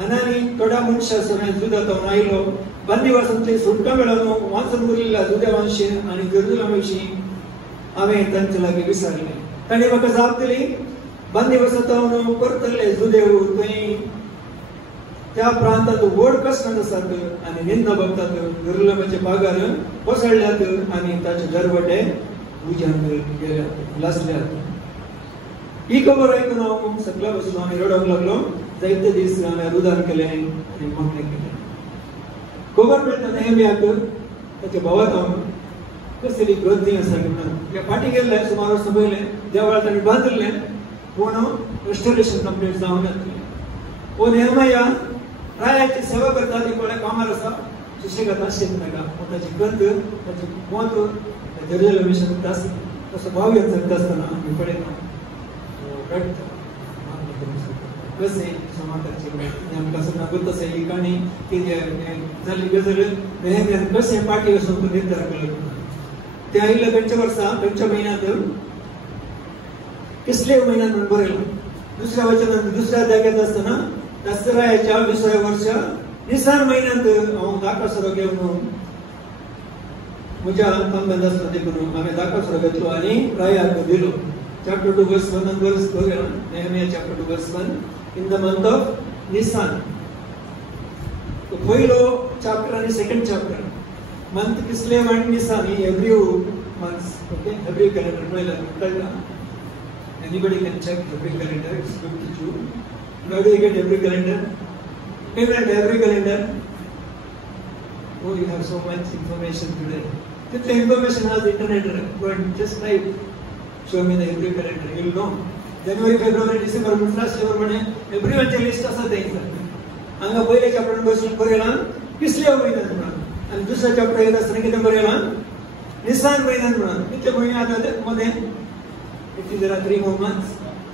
हनानी थोड्या मनशां सगळ्या जुदांत आयलो. बंदीवासांची सुटका मेळोन वाचून उरलेल्या जुद्या वंशी आनी जेरुसलेमा विशीं हांवें तांचे लागीं विचारलें. ताणें म्हाका जाप दिली, बंदीवासांत हांव परतले जुदे थंय त्या प्रांतांत व्हड कश्टांत आसात आनी निंदा भोगतात. जेरुसलेमाचे भागार कोसळ्ळ्यात आनी ताचे दरवटे उज्यान गेल्यात, लासल्यात. ही खबर आयकून हांव सकल्या बसून हांवें रडोंक लागलो. जायते दीस हांवें रुदान केलें आनी मागणें केलें. खबर मेळटा नेहमियाक ताच्या भावाक हांव कसली ग्रंथी आसा म्हणून त्या फाटी गेल्ले सुमार वर्सां पयले देवळां ताणें बांदलें पूण रेस्टोरेशन कंप्लीट जावं नासलें. हो नेहमिया रायाची सेवा करता ती कोणे कामार आसा सुशेगाद आसचें नाका पूण ताची गंध ताचें म्हत्व जेरुसलेम मिशनांत आसता तसो भाव जगता आसतना आमी पळयता रडटा कशें समाजाचें आमकां सगळ्यांक करता आसा ही काणी की जाल्ली गजाल नेहम्यान कशें पाटी वचून तो निर्धार केलो ते आयिल्ल्या 5 वर्सां 5 म्हयन्यांत किसले म्हयन्यांत म्हणून बरयलां दुसऱ्या वचनांत दुसऱ्या जाग्यात आसतना दसऱ्याच्या 20व्या वर्सा निसान म्हयन्यांत हांव दाखोसरो घेवन म्हज्या कामगार दसरो देखून हांवें दाखोसरो घेतलो आनी रायाक दिलो chapter 2 verse 1 and verse 2 Nehemiah chapter 2 verse 1 in the month of Nisan तो पहिलो chapter आणि second chapter month Kislev and Nisan every month okay every calendar पहिला कळला anybody can check every calendar it's good to you how do you get every calendar every calendar oh you have so much information today the information has internet but just type show me the every calendar you will know January February December December म्हणे everyone's list असा द्यायचा हांगा पहिले chapter बसून बरयला किसल्या म्हयन्यात म्हणून आणि दुसरा चॅप्टर येत असताना किती बरयला निसान म्हयन्यात म्हणून किती महिने आता मध्ये इट इज 3 more months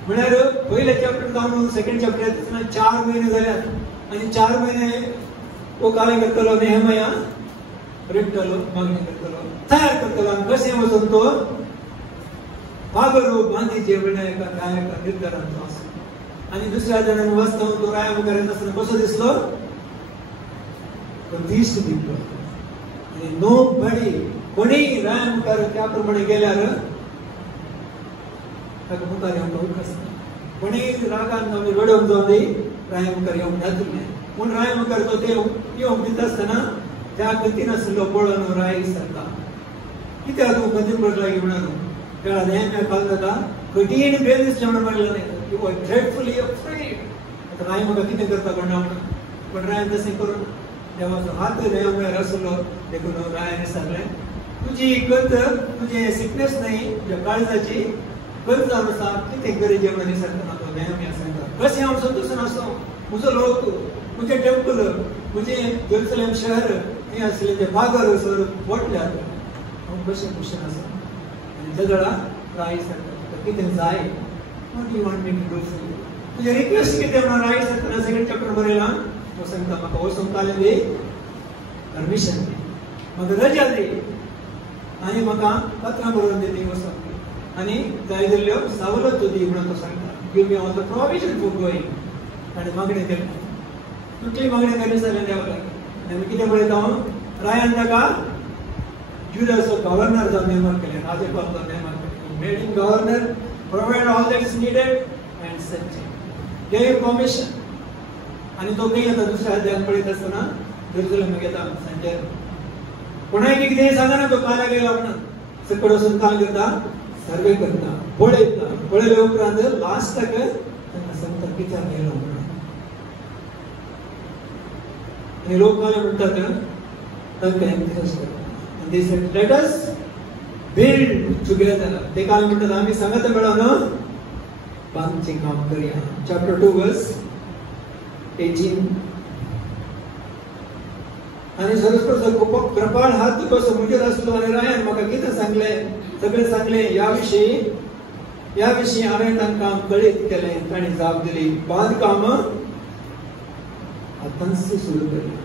म्हळ्यार पहिले चॅप्टर जाऊन सेकंड चॅप्टर येत असताना 4 महिने झाल्यात आणि 4 महिने तो काय करतलो नेहमया रडतलो मागणी करतलो तयार करतलो आणि कशें वचून तो पागलो बांधी जेवणाका कायाका निर्धारांचो आसा आनी दुसऱ्या जणांनी वाचता तो राया करत आसतना कसो दिसलो तो दिश्ट दिसलो आनी नो बडी कोणी राया मुखार त्या प्रमाणे गेल्यार ताका मुखार येवंक अवकाश ना कोणी रागान आमी रडोवंक जावं न्ही राया मुखार येवंक जातलें पूण राया मुखार तो ते येवंक दिता आसतना त्या गतीन आशिल्लो पळोवन राय विसरता कित्याक तूं गतीन पडला म्हणून त्याला नेहमी पाल जाता कठीण बेल दिसले म्हणून म्हणलं नाही यू आर ड्रेडफुली अफ्रेड आता राय म्हाका कितें करता कळना म्हणून पण रायन तशें करून देवाचो हात नेहम्यार आसलो देखून रायान विसरलें तुजी गंध तुजें सिकनेस न्ही तुज्या काळजाची गंध जावन आसा कितें गरजे म्हणून विसरतना तो नेहम्या सांगता कशें हांव संतोशान आसलो म्हजो लोक म्हजें टेंपल म्हजें जेरुसलेम शहर हें आसलें तें बागर सर वटल्यात हांव कशें खुशाल आसा जगळा राय सांगता कितें जाय what you want me to do for you तुजे रिक्वेस्ट कितें म्हणून राय सांगतना सेकंड चॅप्टर बरयला तो सांगता म्हाका वचूंक काले दी परमिशन दी म्हाका रजा दी आनी म्हाका पत्रां बरोवन दी वचूंक आनी जाय जाल्ल्यो सवलतो दी म्हणून तो सांगता give me all the provision for going आनी मागणी केली तुटली मागणी केली जाल्यार देवाक आनी आमी कितें पळयता रायान ताका Judas a governor जावन नेमक केले राज्यपाल जावन नेमक केले made him governor provide all that is needed and sent him gave permission आणि तो काही आता दुसऱ्या अध्यायात पळयत असताना जेरुसलेम गेला संजय पुन्हा कितें सांगना तो काला गेला म्हणून सकड वचून काय करता सर्वे करता पळयल्या उपरांत लास्टाक तांकां सांगता कित्याक गेलो म्हणून आणि लोक काय म्हणटात तांकां एम्फसाइज करता They said, let us build together. ते काल म्हणतात आम्ही संगत मेळून बांदचें काम करूया. Chapter 2 verse 18. आणि सरस्वतीचो खूप कृपाळ हात कसो मुजेर आसलो आनी रायान म्हाका कितें सांगलें सगळें सांगलें ह्या विशीं हांवें तांकां कळीत केलें ताणें जाप दिली बांदकाम आतांच सुरू केलें.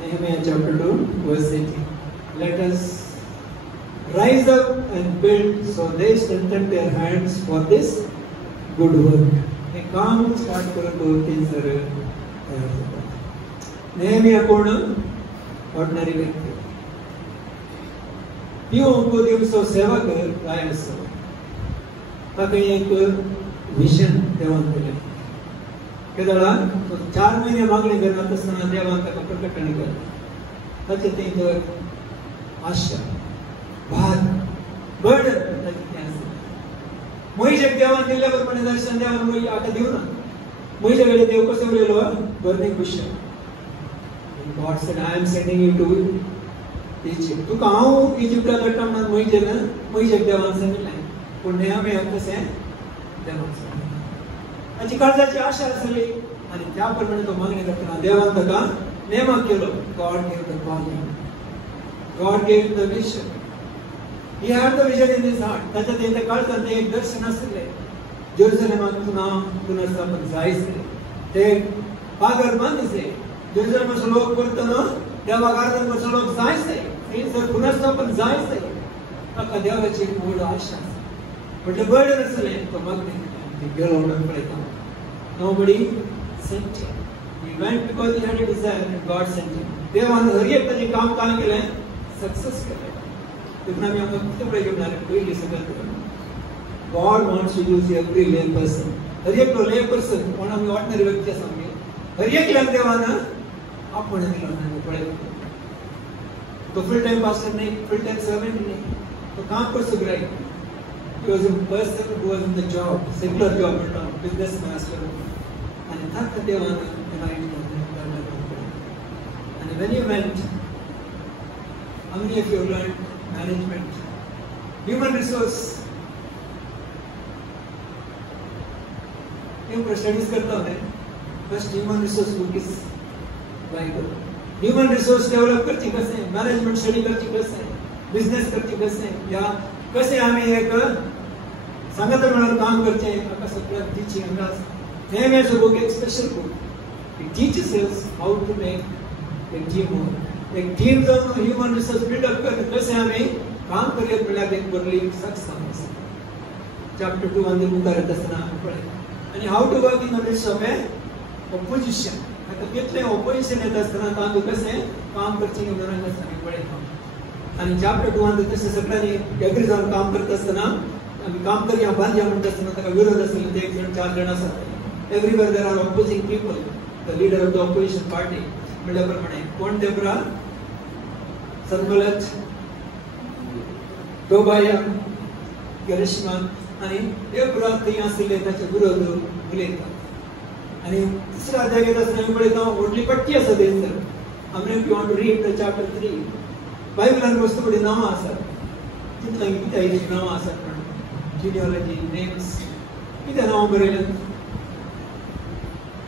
Nehemiah chapter 2 verse 18. Let us rise up and build so they strengthen their hands for this good work. हे काम स्टार्ट करत ते सर नेहमिया कोण ऑर्डिनरी व्यक्ती यो दिवसो सेवा कर काय आसा ताका एक विजन देवान दिलें केदळा 4 महिने मागणी करत असताना देवान ताका प्रकटण केलें ताचें तें आशा भार बर्डन मोहिशेक देवान दिल्ल्या प्रमाणे दर्शन देवान मोही आता दिवना मोहिशे कडे देव कसो उलयलो burning question God said I am sending you to Egypt तुका हांव इजिप्टाक धाडटा म्हणून मोहिशेक देवान सांगिल्लें पूण नेहम्याक कशें देवान सांगिल्लें ताची काळजाची आशा आसली आनी त्या प्रमाणे तो मागणी करतना देवान ताका नेमक केलो. God gave the calling. God gave the vision. He had the vision in his heart. त्याच्या त्या काळात ते एक दर्शन असले. जेरुसलेमात पुनर्स्थापन जायचे. ते पागर बांधचे. जेरुसलेमाचे लोक करताना देवा गार्डनचे लोक जायचे. हे जर पुनर्स्थापन जायचे. आता देवाची मोड आशा. म्हटलं बर्डन असले तो मग ते गेलो म्हणून पळयता. Nobody sent him. He went because he had a desire and God sent him. देवाने हर एक त्याचे काम काय केलंय? सक्सेस केलंय. तिथून आम्ही किती पुढे घेऊन आले पहिली सगळं. God wants to use every lay person. हर एक lay person कोण आम्ही ऑर्डिनरी व्यक्ती सांगे. हर एक ला देवानं आपण दिलं पळे. तो फुल टाइम पास्टर नाही, फुल टाइम सर्वेंट नाही. तो काम कर सकता है. He was a person who was in the job, secular job, business master. And that देवानं and when you went, how many of you learned management, human resource? You studies करता है. First human resource book is Bible. Human resource develop करती कैसे? Management study करती कैसे? Business करती कैसे? या कैसे आम्ही एक संगठन म्हणून काम करते हैं? आपका सप्लाय teaching हमरा. Nehemiah's book एक special book. It teaches us how to make एक टीम हो. एक टीम जो ह्यूमन रिसोर्स बिल्डअप कर कैसे हमें काम करियर मिला एक बरली सक्सेस. चैप्टर 2 अंदर मुकारे दसना पड़े. आणि how to work in the midst of a opposition. आता कितने ऑपोजिशन येत असताना तांदू कसे काम करची म्हणून सांगितले पडे. आणि चैप्टर 2 अंदर तसे सगळ्यांनी एग्री जाऊन काम करत असताना आम्ही काम करूया बांधूया म्हणत असताना त्याला विरोध असेल ते एक जण चार जण असतात. Everywhere there are opposing people. The leader of the opposition party प्रमाणे कोण देवरा संबलत टोबाया गेरिशमा आणि देवरा ते असले त्याचे विरोध उलयतात. आणि दुसरा अध्याय असताना पळयता व्हडली पट्टी आसा तेंचर. आमी if you want to read the chapter 3 बायबलान वस्तू कडे नांवां आसात. तितून कितें नांवां आसात म्हणून जिनिओलॉजी नेम्स कितें नांवां बरयल्यात.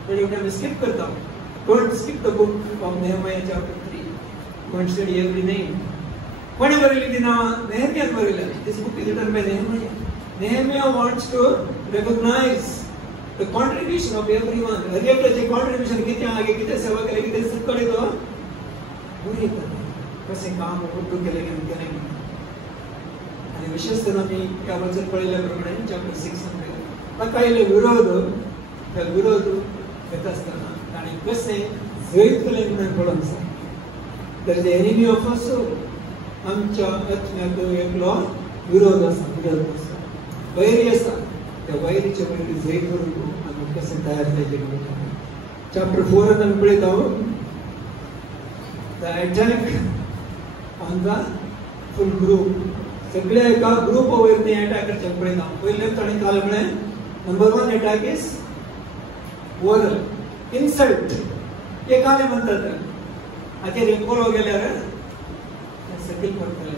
पण एवढे आमी स्किप करता. Don't skip the book of Nehemiah chapter 3. Go and study every name. Whatever it is now, Nehemiah Barilla. This book is written by Nehemiah. Nehemiah wants to recognize the contribution of everyone. हर एक के contribution कितने आगे कितने सेवा के लिए कितने सब करे तो बुरी करते. कैसे काम उठो के लिए कितने नहीं. आणि विशेषतः मी या वचन पढल्याप्रमाणे chapter 6 मध्ये पकायले विरोध येत असताना आणि कसे जैत केले म्हणून पडून सांग. तर the enemy of us आमच्या आत्म्याक एकलो विरोध आसा. वैरी आसा. त्या वैरीच्या वैरी जैत करून आम्ही कसे तयार जायचे. चॅप्टर 4 आम्ही पळयता the attack on the full group. सगळ्या एका ग्रुप वरती अटॅक करचे पळयता. पहिले ताणी काल म्हणे number 1 attack is oral insult. एकाने म्हणतात आता रे कोलो गेल्यार सगळी करतले.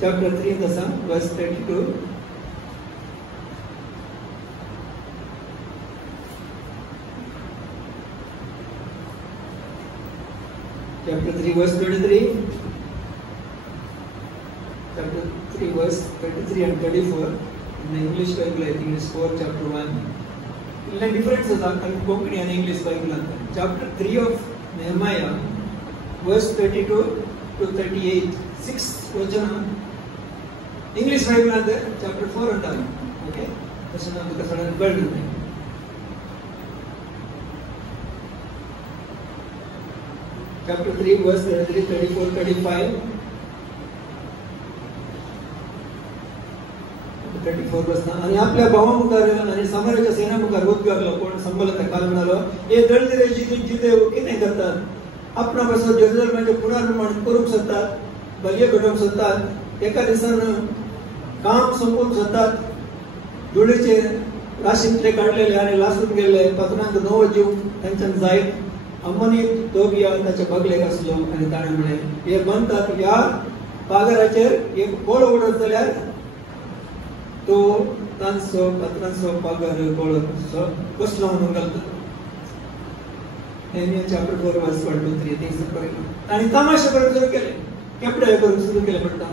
चॅप्टर 3 तसा verse 32. chapter 3 verse 33. Chapter 3 verse 33 and 34. In the English Bible I think it's 4 chapter 1. The differences are Konkani and English Bible. Chapter 3 of Nehemiah, verse 32 to 38, 6 vachana. English Bible and chapter 4 and all. Okay? That's not because I am burdened. Chapter 3, verse 33, 34, 35. 34 वर्ष आणि आपल्या भावामुखार आणि समाजाच्या सेनामुखार उद्गारलो. कोण संबलता काल म्हणालो हे दळदिरे जिते कितें करतात. आपणा पासून जेरुसलेमाचे पुनर्निर्माण करूंक सोदतात. बलये घडोवंक सोदतात. एका दिसान काम संपोवंक सोदतात. धुळेचे राशींतले काडलेले आणि लासून गेल्ले पात्रांक नवो जीव तांच्यान जायत. अम्मनी तोबिया ताच्या बगलेक आसलो आनी ताणें म्हळें हे म्हणटात ह्या पागराचेर एक कोळ उडत जाल्यार तो तांचो पात्रांचो पागर कोळ कसलो म्हणून घालता. नेहमिया चॅप्टर 4 वर्स 1 to 3 ते सगळं आणि तमाशा करून सुरू केले कपडे करून सुरू केले पडता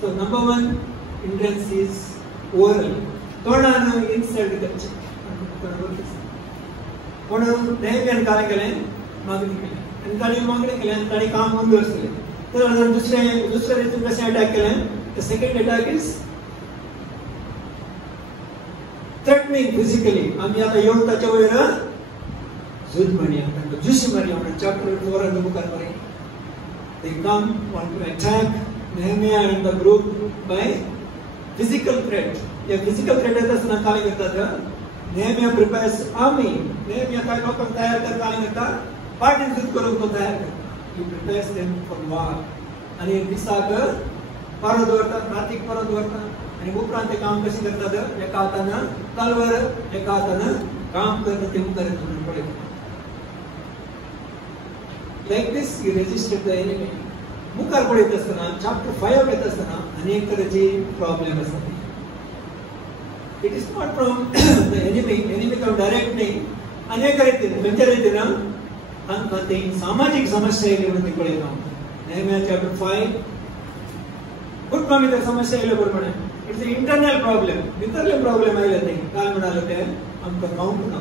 so number 1 entrance is oral तोंडानं इन्सल्ट करचे म्हणून नेहमियान काय केले मागणी केली आणि ताणी मागणी केली आणि ताणी काम ಮುಂದುವರಿಸಲಿ तर दुसऱ्या रीतीने कसे अटॅक केले the second attack is threatening physically आम्ही आता येऊन त्याच्या वैर जुद म्हणूया त्यांना जुशी मारूया म्हणून चॅप्टर 4 and book मध्ये they come want to attack Nehemiah and the group by physical threat या physical threat असताना काय करतात Nehemiah prepares army Nehemiah काय लोकांना तयार करतात पार्टी जुद करून तो तयार करतात he prepares them for war आणि दिसाक परत वरतात नातिक परत वरतात आणि उपरांत ते काम कसे करतात एका हातानं तलवार एका हातानं काम करणं ते करत पडले like this he resisted the enemy मुखार पडत असताना चॅप्टर 5 येत असताना अनेक तऱ्हेचे प्रॉब्लेम असतात it is not from the enemy का डायरेक्ट नाही अनेक रीतीनं ಅಂತ ಈ ಸಾಮಾಜಿಕ ಸಮಸ್ಯೆಯಲ್ಲಿ ಬಂದಿಕೊಳ್ಳೋದು Nehemiah chapter 5 कुटुंबामध्ये समस्या येईल बरोबर इट्स इंटरनल प्रॉब्लेम भितरले प्रॉब्लेम आले ते काय म्हणाले ते आमचं काउंट ना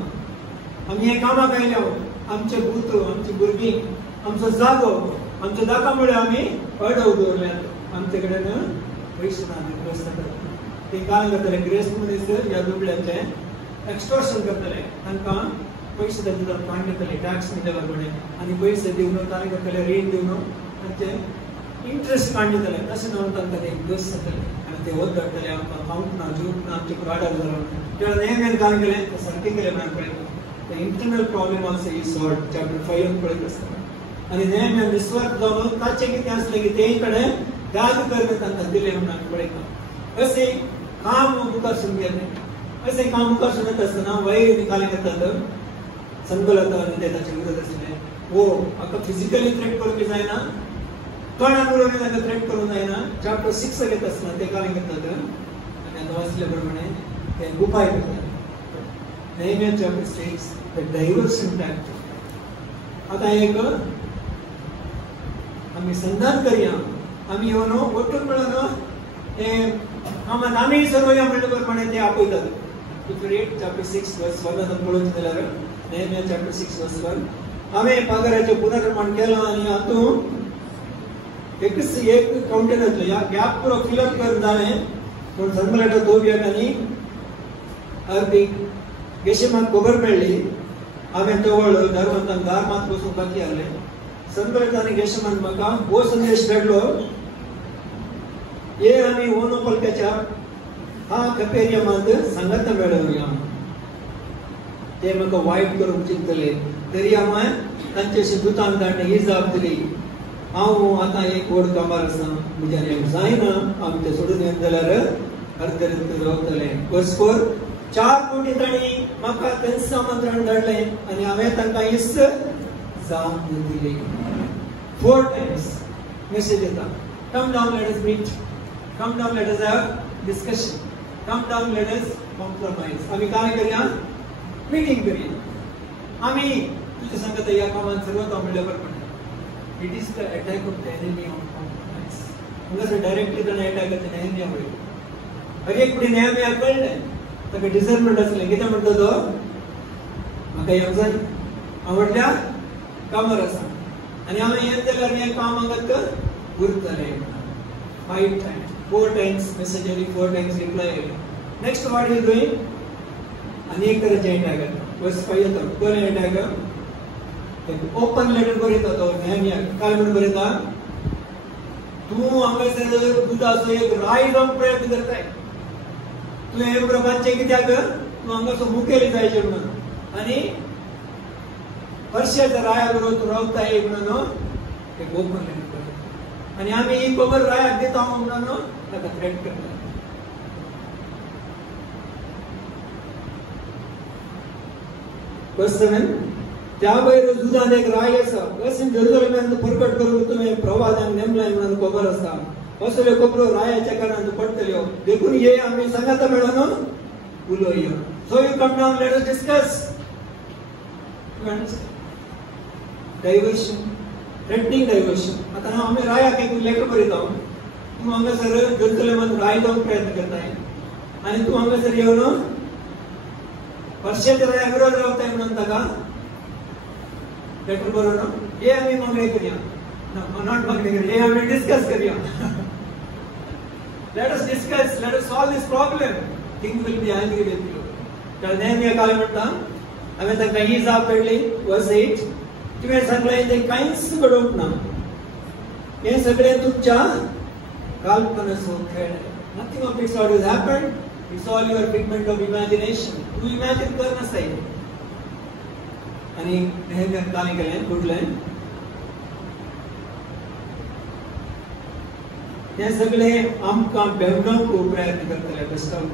आम्ही हे कामा केले आमचे भूत आमची बुरगी आमचं जागो आमच्या दाखामुळे आम्ही अडव दोरले आमच्याकडे पैसे नाही ग्रस्त करतात ते काय करतले ग्रेस मध्ये या दुबळ्याचे एक्सटॉर्शन करतले तांकां पैसे त्यांना काढण्यातले टॅक्स मिळाला पडे आणि पैसे देऊन काय करतले ऋण देऊन त्यांचे इंटरेस्ट काढण्यातले तसे नव्हतं त्यांना ते गस जातले आणि ते होत घडतले आमकां अकाउंट ना जूट ना आमचे प्राडर झाला तेव्हा नेहमी काय केले सारखे केले म्हणून पळयता the internal problem also is solve chapter 5 पळयत असताना आणि नेहमी निस्वार्थ जाऊन ताचे किती असले की ते कडे त्याग करणे त्यांना दिले म्हणून पळयता असे काम मुखार सुरू केले असे काम मुखार सुरत असताना वैर निकाले करतात संकलता आणि त्याच्या विरोध असले हो आता फिजिकली थ्रेट करून जायना तोंडामुळे त्यांना थ्रेट करून जायना चॅप्टर 6 घेत असताना ते काय करतात आणि आता वाचल्याप्रमाणे ते उपाय करतात Nehemiah chapter 6 the diversion tactic आता एक आम्ही संधान करूया आम्ही येऊन ओटून मिळून हे आम्ही सर्व या म्हणल्याप्रमाणे ते आपयतात if you read chapter 6 verse 1 आपण बोलून दिल्यावर Nehemiah chapter 6 verse 1 आम्ही पगाराचे पुनर्निर्माण केलं आणि आतून एक काउंटेनर या गॅप पुरो फिलअप करून झाले पण संबलाटा दोबिया आणि अर्धी गेशेमान कोबर मेळली आम्ही तवळ धर्मंतान गार मात बसून बाकी आले संबलाटा आणि गेशेमान म्हाका हो संदेश धाडलो हे आम्ही ओनो पलक्याच्या हा कपेरिया मात सांगत मेळवया ते म्हाका वाईट करून चिंतले तरी आम्ही तांच्याशी दुतान धाडणे ही जबाब दिली हांव आतां एक व्हड कामार आसा म्हज्यान हें जायना आमी तें सोडून येवन जाल्यार अर्धरीत रावतले वर्स 4 4 कोटी तांणी म्हाका तेंच आमंत्रण धाडलें आनी हांवें तांकां इस्त जाप दिली 4 टायम्स मेसेज येता come down let us meet come down let us have discussion come down let us compromise आमी काय करूया मीटिंग करूया आमी तुजे सांगता ह्या कामान सर्व काम म्हणल्यार बरें it is the attack of the enemy on compromise उनसे डायरेक्टली तो अटॅक करते नेहमी आवडे अरे एक पुढे नेहमी कळले तर डिसर्नमेंट असले किती म्हणतो तो म्हाका येवंक जाय आवडल्या कामार आसा आनी हांवें येत जाल्यार हें काम हांगात उरतलें 5 times 4 times मेसेज येयली 4 times रिप्लाय येयली नेक्स्ट व्हाट इज डुईंग आनी एक तरेचें अटॅक वर्स 5 येता कोण अटॅक ओपन लेटर बरयता तो नेहमिया काय म्हणून बरयता तू हांगासर दुदाचो एक राय जावंक प्रयत्न करताय तू हे प्रभातचे कित्याक तू हांगासर मुखेल जायचे म्हणून आनी वर्षाच्या राया बरोबर तू रावताय म्हणून एक ओपन लेटर बरयता आनी आमी ही खबर रायाक दिता म्हणून ताका थ्रेट करता वर्स 7 त्या बैर जुदान एक राय आसा वसीन जेरुसलेमांत प्रकट करून तुवें प्रवादान नेमलाय म्हणून खबर आसा असल्यो खबरो रायाच्या कारणान पडटल्यो देखून ये आमी सांगाता मेळून उलोवया so you come down let us discuss diversion, threatening diversion. आता आम्ही राय एक लेटर बरयता, तूं हांगासर जेरुसलेमान राय जावंक प्रयत्न करताय आनी तूं हांगासर येवन वर्षाच्या राया विरोध रावताय म्हणून ताका लेटर बरोवन हे आमी मागणी करया, नॉट मागणी करया, हे आमी डिस्कस करया. Let us discuss, let us solve this problem. King will be angry with you. तर नेहम्या काय म्हणता, आम्ही ताका ही जाप पडली, वर्स 8, तुवें सांगलें तें कांयच घडोवंक ना, हें सगळें तुमच्या कल्पनेचो खेळ. Nothing of this what has happened, it's all your figment of imagination. तू इमॅजिन कर नासताय. आणि नेहम्या काय केलें, फुडलें ते सगळे आमकां भेवणावंक प्रयत्न करतले बेश्टाव.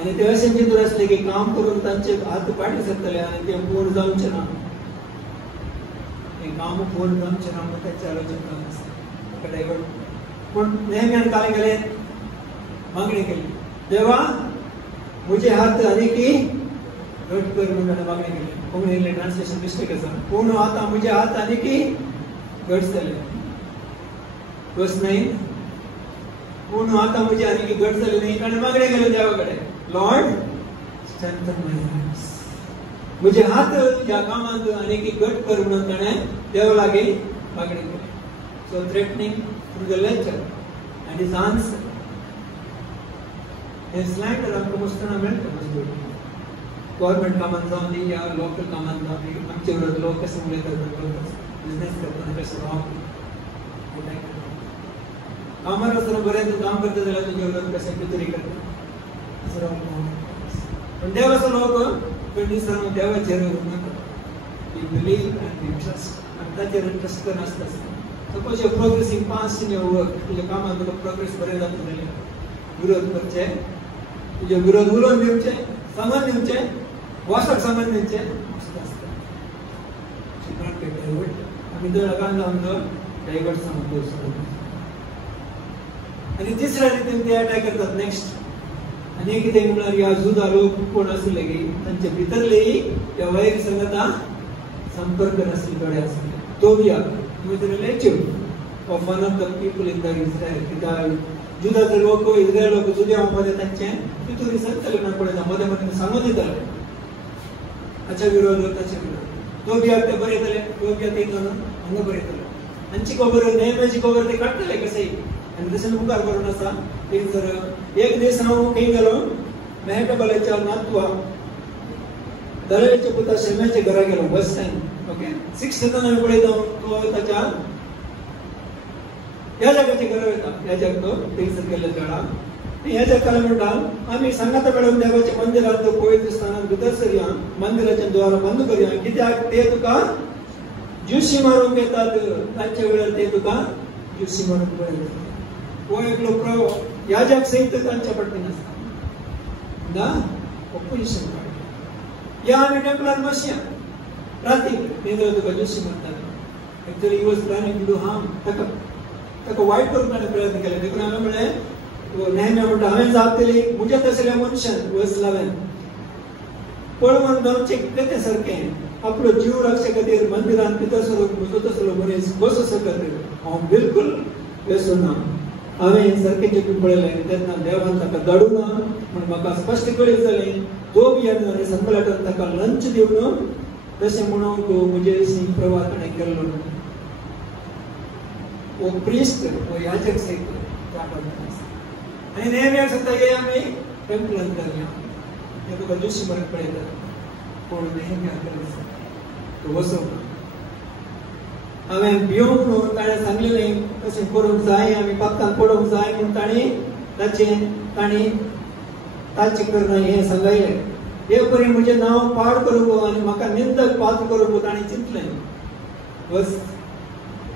आणि ते अशें चिंतून आसले की काम करून तांचे हात पाटी सकतले आनी ते पूर्ण जावचें ना, हें काम पूर्ण जावचें ना म्हणून ताची आलोचना कडेन. पूण नेहम्यान काय केलें, मागणी केली, देवा म्हजे हात आनीकी घट कर म्हणून मागणी केली. कोंकणीतलें ट्रान्सलेशन मिस्टेक आसा, पूण आतां म्हजे हात आनीकी घट जाले. वर्स 9, पूण आतां म्हजे आनीकी घट जाले न्ही, ताणें मागणी केली देवा कडेन, लॉर्ड स्ट्रेंथन माय हँड्स. म्हजे हात ह्या कामांत आनीकी घट कर म्हणून ताणें देवा लागीं मागणी केली. So threatening through the letter and his answer. हे स्लँडर आमकां मुस्तना मेळटा, गव्हर्मेंट कामांत जावन दी या लोकल कामांत जावन दी, आमचे विरोध लोक कशे उलयतात, बिझनेस करतना कशे रॉंग. कामार आसतना बरें तूं काम करता जाल्यार तुजे विरोध कशे पितरी करता, पण देवाचो लोक कंडिशन देवाचेर we believe and we trust, आनी ताचेर ट्रस्ट करना आसता. Suppose you progressing fast in your work, तुज्या कामांत तुका प्रोग्रेस बरें जाता जाल्यार विरोध करचे, तुजे विरोध उलोवन दिवचे, सांगून दिवचे, वॉसाक सांगून दिवचे आसता. आमी तो लगान जावन तो डायवर्ट सांगून दवरता. आणि तिसऱ्या रितीन ते अटॅक करतात नेक्स्ट. आणि कितें म्हणल्यार ह्या जुदा लोक कोण आसले की तांचे भितरलेय त्या वैर संगता संपर्क नासले थोडे आसले. Tobiah with relative of one of the people in the Israel. कित्याक जुदाचे लोक इस्रायल लोक जुद्या मध्ये तांचे पितूर सरतले ना पळयता, मध्ये मध्ये सांगून दिताले ताच्या विरोध ताचे विरोध. तोबियाक ते बरयतले, तोबिया ते हांगा बरयतले, तांची खबर नेहम्याची खबर ते काडटले कशेंय. आणि तशें मुखार करून आसा एक जर एक दीस हांव खंय गेलो, मेहटबलाच्या नातवा दलालीच्या पुता शेम्याच्या घरा गेलो, बस स्टँड. ओके, 6 हांवें पळयता तो ताच्या ह्या जाग्याचे घर वयता, ह्या जाग तो थंयसर गेल्ले झाडा. ह्या जागाला म्हणटा आमी सांगाता मॅडम देवाच्या मंदिरांत पवित्र स्थानांत भितर सरया, मंदिराचे द्वार बंद करया, कित्याक ते तुका जुशी मारूंक येतात, तांच्या वेळार ते तुका जुशी मारूंक पळयतात. वो एकलो याजक सहित तांच्या पट्टीन आसता ना ऑपोजिशन पार्टी. या आमी टेंपलार बसया राती तेन्ना तुका जुशी मारतात. Actually he was planning to do harm, ताका वायट करूंक ताणें प्रयत्न केले. देखून हांवें म्हळें, नेहम्या म्हणटा हांवें जाप दिली म्हज्या तसल्या मनशान वर्स 11 पळोवन जावचें कितें सारकें, आपलो जीव रक्षा खातीर मंदिरांत भितर सरूंक म्हजो तसलो मनीस कसो सकत हांव बिलकुल वेसुना. हांवें सारकें चिंतून पळयलें तेन्ना देवान ताका धाडूं ना म्हूण म्हाका स्पश्ट कळीत जालें. तोबियान आनी संबलाटान ताका लंच दिवन तशें म्हणून तूं म्हजे विशीं प्रवाह ताणें केल्लो ना. वो प्रिस्ट वो याजक सहित त्या पडटा आनी नेहम्याक सांगता हे आमी टेंपलांत घालया, हे तुका जुशी मारूंक पळयतात. पूण नेहम्याक तो वचोंक हांवें भिवूंक न्हू, ताणें सांगलेलें तशें करूंक जाय, आमी पाकांत पडोवंक जाय म्हूण ताणी ताचें करना हें सांगयलें. हे परी म्हजें नांव पाड करूंक आनी म्हाका निंदक पात्र करूंक ताणें चिंतलें. बस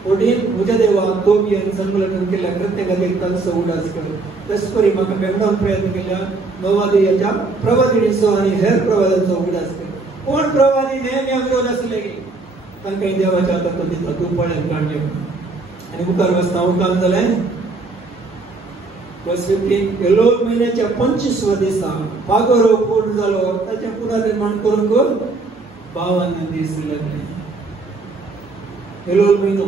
14 म्हज्या देवा तोबी आनी संकलन केल्या कृत्य खातीर तांचो उडास कर. तशें परी म्हाका मेळोवंक प्रयत्न केल्या नोवादियाच्या प्रवादिणीचो आनी हेर प्रवादांचो उडास कर. कोण प्रवादी नेहम्या विरोध आसले की तांकां देवाच्या हातांत दिता, तूं पळय काडलें. आनी मुखार वचना उकाल जालें. वर्स 15 एलोल म्हयन्याच्या 25व्या दिसा पागो रोग पूर्ण जालो, ताचें पुनर्निर्माण करूंक 52 दीस लागले. एलोल महिनो,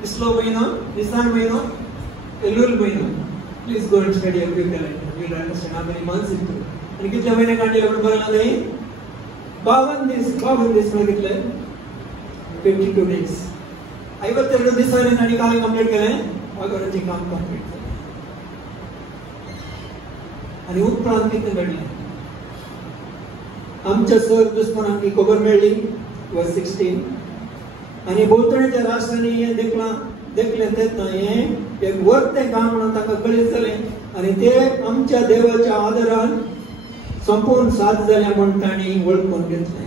किसलो महिनो, निसान महिनो, एलोल महिनो. Please go and study every calendar. You will understand how many months it is. आणि किती महिने काढले आपण बघायला नाही. 52 दिवस मागितले. 22 days. 52 दिवसाने आणि काम कंप्लीट केले. भागवताचे काम कंप्लीट केले. आणि उपरांत किती घडले. आमच्या सर दुश्मनांनी खबर मेळली. वर्स 16. आणि बोलतण्याच्या राष्ट्रांनी देखले तेच नाही एक वर्ते काम म्हणून ताका कळीत जाले आणि ते आमच्या देवाच्या आदरान संपूर्ण साथ झाल्या म्हणून ताणी वळखून घेतले.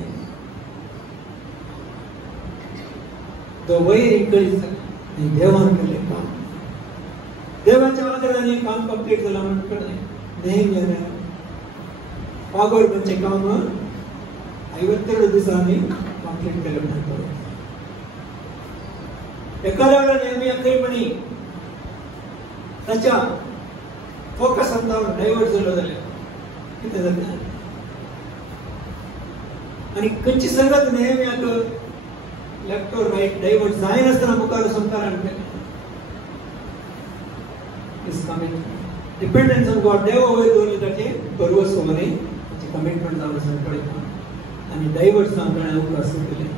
तो वैर कळीत झाले देवान केले काम. देवाच्या आदराने काम कंप्लीट झालं म्हणून कळले. नेहमी पागोडचे काम 52 दिवसांनी कंप्लीट केलं म्हणून एखाद्या वेळेला नेहमी अखेरपणी त्याच्या फोकस अंतावर डायव्हर्ट झालं किती जाते आणि कच्ची संगत नेहमी आता लेफ्ट और राईट डायव्हर्ट जाय नसताना मुखार संस्कार डिपेंडन्स ऑन गॉड देव वयर दोन ताचे परवस होणे त्याचे कमिटमेंट जावं सांगता आणि डायव्हर्ट सांगताना अवकाश केले.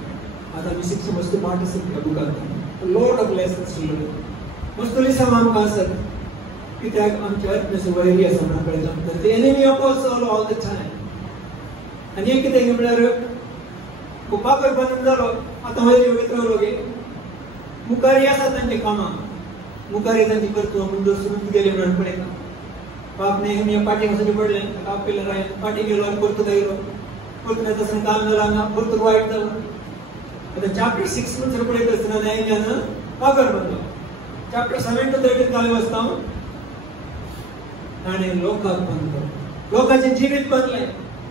आता मी शिक्षण मस्त पार्टिसिपेट बुकात lot of lessons to learn. मस्त लिसा आमकां आसत कित्याक आमच्या आत्म्याचो वैरी आसा म्हणून कळटा. तर ते enemy of all the time. आनी एक कितें म्हळ्यार पाकर बंद जालो आतां वैरी वेतरलो गे मुखारी आसा तांचे कामां मुखारी तांची करतो मुंडो सुरूच गेले म्हणून पळयता. पाप नेहमी पाटीक वचचें पडलें ताका आपयलें रायन पाटी गेलो आनी परतून आयलो परतून येता आसतना काम जालो हांगा परतून वायट जालो. आता चॅप्टर 6 मध्ये पळयत आसतना न्यायान पागर बंदलो. चॅप्टर 7 to 13 काले वाचता ताणें लोकांक बंदलो. लोकांचें जिवीत बदलें.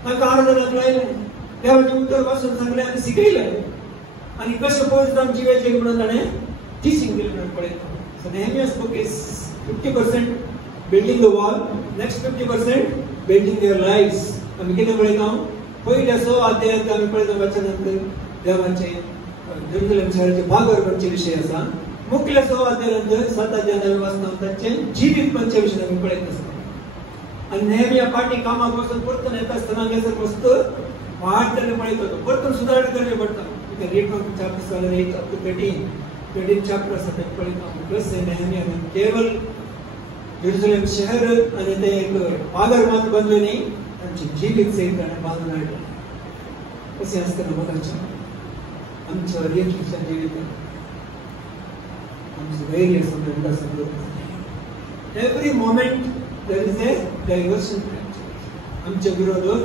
तांकां आर्दनाक लायलें. देवाचें उतर पासून सांगलें आनी शिकयलें. आनी कशें पळयता जिवेचें म्हणून ताणें टिचिंग दिलें म्हणून पळयता. सो नेहमियास book is 50% building the wall, next 50% building their lives. आमी कितें पळयता पयल्या 6 अध्यायांत आमी पळयता वचनांत देवाचे जेरुसलेम शहराचे भागवताचे विषय आसा. मुख्य 6 अध्यायांत 7 अध्यायांत वाचता तांचे जीवित पंचे विशय आमी पळयत आसता. आनी नेहमिया पाटी कामाक वचून परतून येता आसतना गेसर वस्त वाट तेणे पळयत होतो. परतून सुदारणा करची पडटा. Read from chapter 7 up to 13 chapter आसा ते पळयता. प्लस नेहमिया केवळ जेरुसलेम शहर आनी ते एक पागर मात बांदलें न्ही तांची जीवित सैत ताणें बांदून हाडलें. कशें आसतना बघाचें आमच्या रिएक्शनच्या जिवितांत आमचे वैरी आसा every moment there is a diversion. आमच्या विरोधात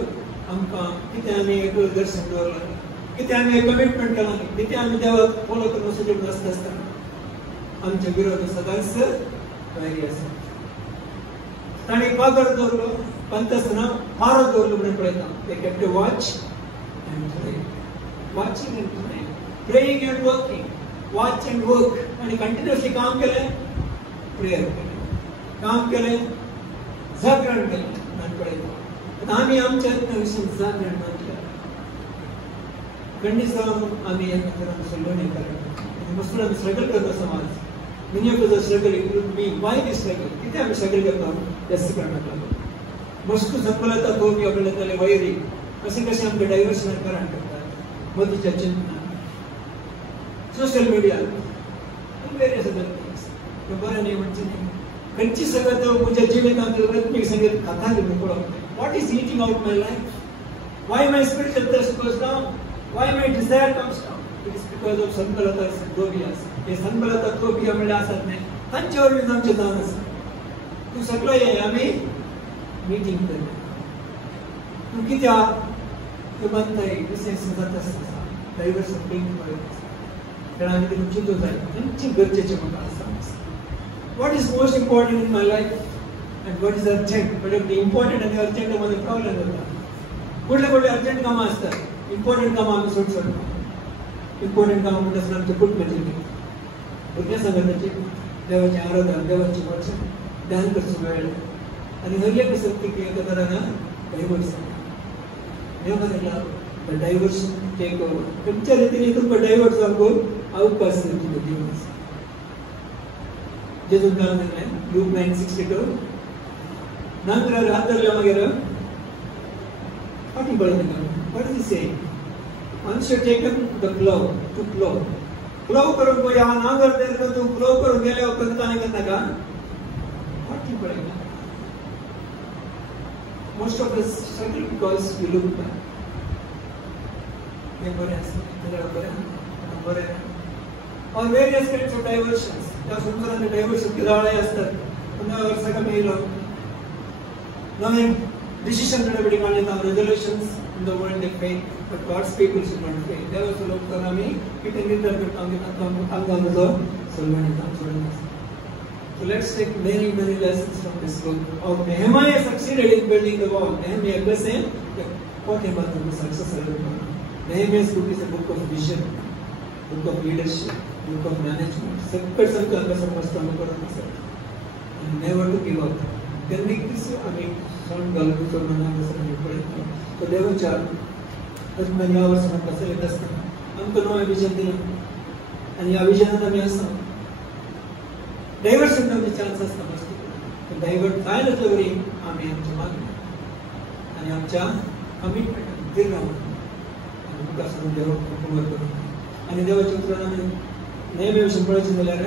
आमकां कितें आमी एक दर्शन दवरलां कितें आमी एक कमिटमेंट केलां कितें आमी देवाक फॉलो करून वचून आसता आसतना आमच्या विरोधात सदांच वैरी आसा. ताणें पागर दवरलो पंत आसतना मारत दवरलो म्हणून पळयता. They kept a watch and pray. Watching and praying. Praying and working. Watch and work. आणि कंटिन्युअसली काम केलं प्रेयर केलं काम केलं जागरण केलं नानपडे आम्ही आमच्या विषयी जागरण केलं खंडित जाऊन आम्ही एकमेकांना सल्लो नाही करत मस्त आम्ही स्ट्रगल करतो समाज many of us struggle with me why we struggle किती आम्ही स्ट्रगल करतो जास्त करण्यात लागलो मस्त संपलता तो मी आपल्याला त्याला वैरी कसे कसे आमचे डायव्हर्शन करण करतात मधुच्या चिंतना social media various other things बरं नाही म्हणजे कंची सगळं मुझे जीवितात रत्निक संगीत कथा घेऊन पडो what is eating out my life why my spiritual thirst goes down why my desire comes down it is because of Sanballat Tobias हे संबलता दोबिया म्हणल्या असत नाही तांच्यावर मी आमचे जाण आसा तू सगळं ये आम्ही मीटिंग करतो तू कित्या तू म्हणताय विशेष जात असता डायव्हर्सन थिंग आम्ही ते चिंतो जाय त्यांची गरजेचे म्हाका आसा what is most important in my life and what is urgent but the important and the urgent मध्ये प्रॉब्लेम होता कुठले कुठले अर्जंट काम असतात इम्पॉर्टंट काम आम्ही सोडतो इम्पॉर्टंट काम म्हणजे असं आमचं कुठ म्हणजे बुद्ध्या संघाची देवाची आराधना देवाची वाचन ध्यान करतो वेळ आणि हर एक सत्य की एकत्राना डायव्हर्सन देवाला डायव्हर्सन के तुमच्या रीतीने तुमका डायव्हर्स जागो अवकाश दिवचो दिवस जेजून काळांतल्यान लूक 9:62 नंतर आदरल्या मागीर फाटी पळयता what does he say one should take the plow to plow करून पळय हा नांगर देर तू plow करून गेल्या उपरांत ताणें करता का फाटी पळयता most of us struggle because we look back हे बरें आसा तेरा बरें or various kinds of diversions त्या संसाराचे डायव्हर्शन किराळे असतात 15 वर्षांका मेलो नवीन डिसिजन घेवपाची काढले ना resolutions in the world they fake but God's people should not fake देवाचो लोक तर आमी कितें निर्धार करता आमकां जो सलमानीता सोडून So let's take many lessons from this book. How Nehemiah succeeded in building the wall. Nehemiah blessing what about the success of the wall. Nehemiah's book is a book of vision, book of leadership, book of management. Separate circle का समझता हूँ करो sir. And never to give up. त्यांनी किसी आम्ही सण घालून तो मना कसं नाही पडत. तो देवाच्या आत्मनियावर सण कसं येत असतं. आमचं नवं विजन दिलं. आणि या विजनात आम्ही असं डायव्हर्शन करण्याचे चान्स असतात मस्त डायव्हर्ट जायला तरी आम्ही आमच्या मागणी आणि आमच्या कमिटमेंट दीर्घ आणि विकासातून देव हुकूमत करू आणि देवाच्या उतरानं नेहमी संपळायचं जाल्यार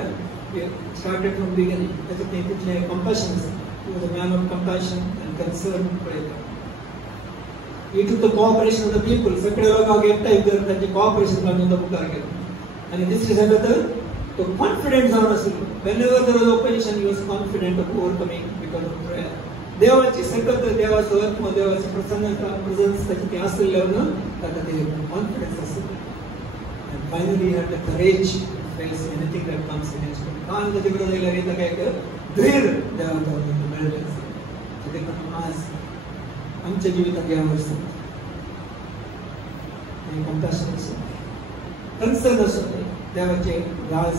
स्टार्टेड फ्रॉम बिगिनिंग त्याच्यात ते तिथले compassion to the man of compassion and concern पळयता ही to the cooperation of the people सगळे लोक एकठांय करून त्यांचे कोऑपरेशन घालून तो मुखार गेलो आणि दुसरी जाल्यार तर तो कॉन्फिडेंट जावन आसलो whenever there was opposition he was confident of overcoming because of prayer देवाची सकत देवाचो आत्मा देवाची प्रसन्नता प्रेझेन्स त्याची असल्यावर ताका ते कॉन्फिडन्स आसलो and finally he had the courage to face anything that comes against him कान त्याच्या विरोधात येयल्यार हे ताका एक धैर्य देवाचा मेळलें आसा देखून आज आमच्या जिवितांत ह्या वर्सांत कंपॅशन आसूं कन्सर्न आसूं देवाचे राज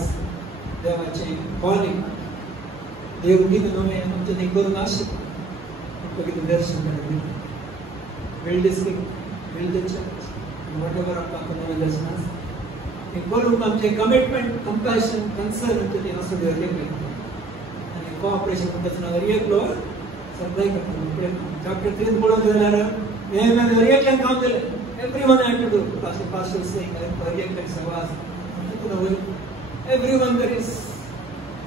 देवाचे कॉलिंग देव कितें नवें आमचें तें करून आशिल्लें आमकां कितें दर्शन मेळ्ळें build this thing build the church what ever आमकां नवें दर्शन आसा हें करून आमचें कमिटमेंट कंपॅशन कन्सर्न आमचें तें आसूं देव आनी कोऑपरेशन म्हणटा नगर एकलो सदांय करता चॅप्टर 3 पळोवंक जाल्यार हें दर्याचें काम जालें everyone had to do pastor saying दर्याचें सवास everyone there is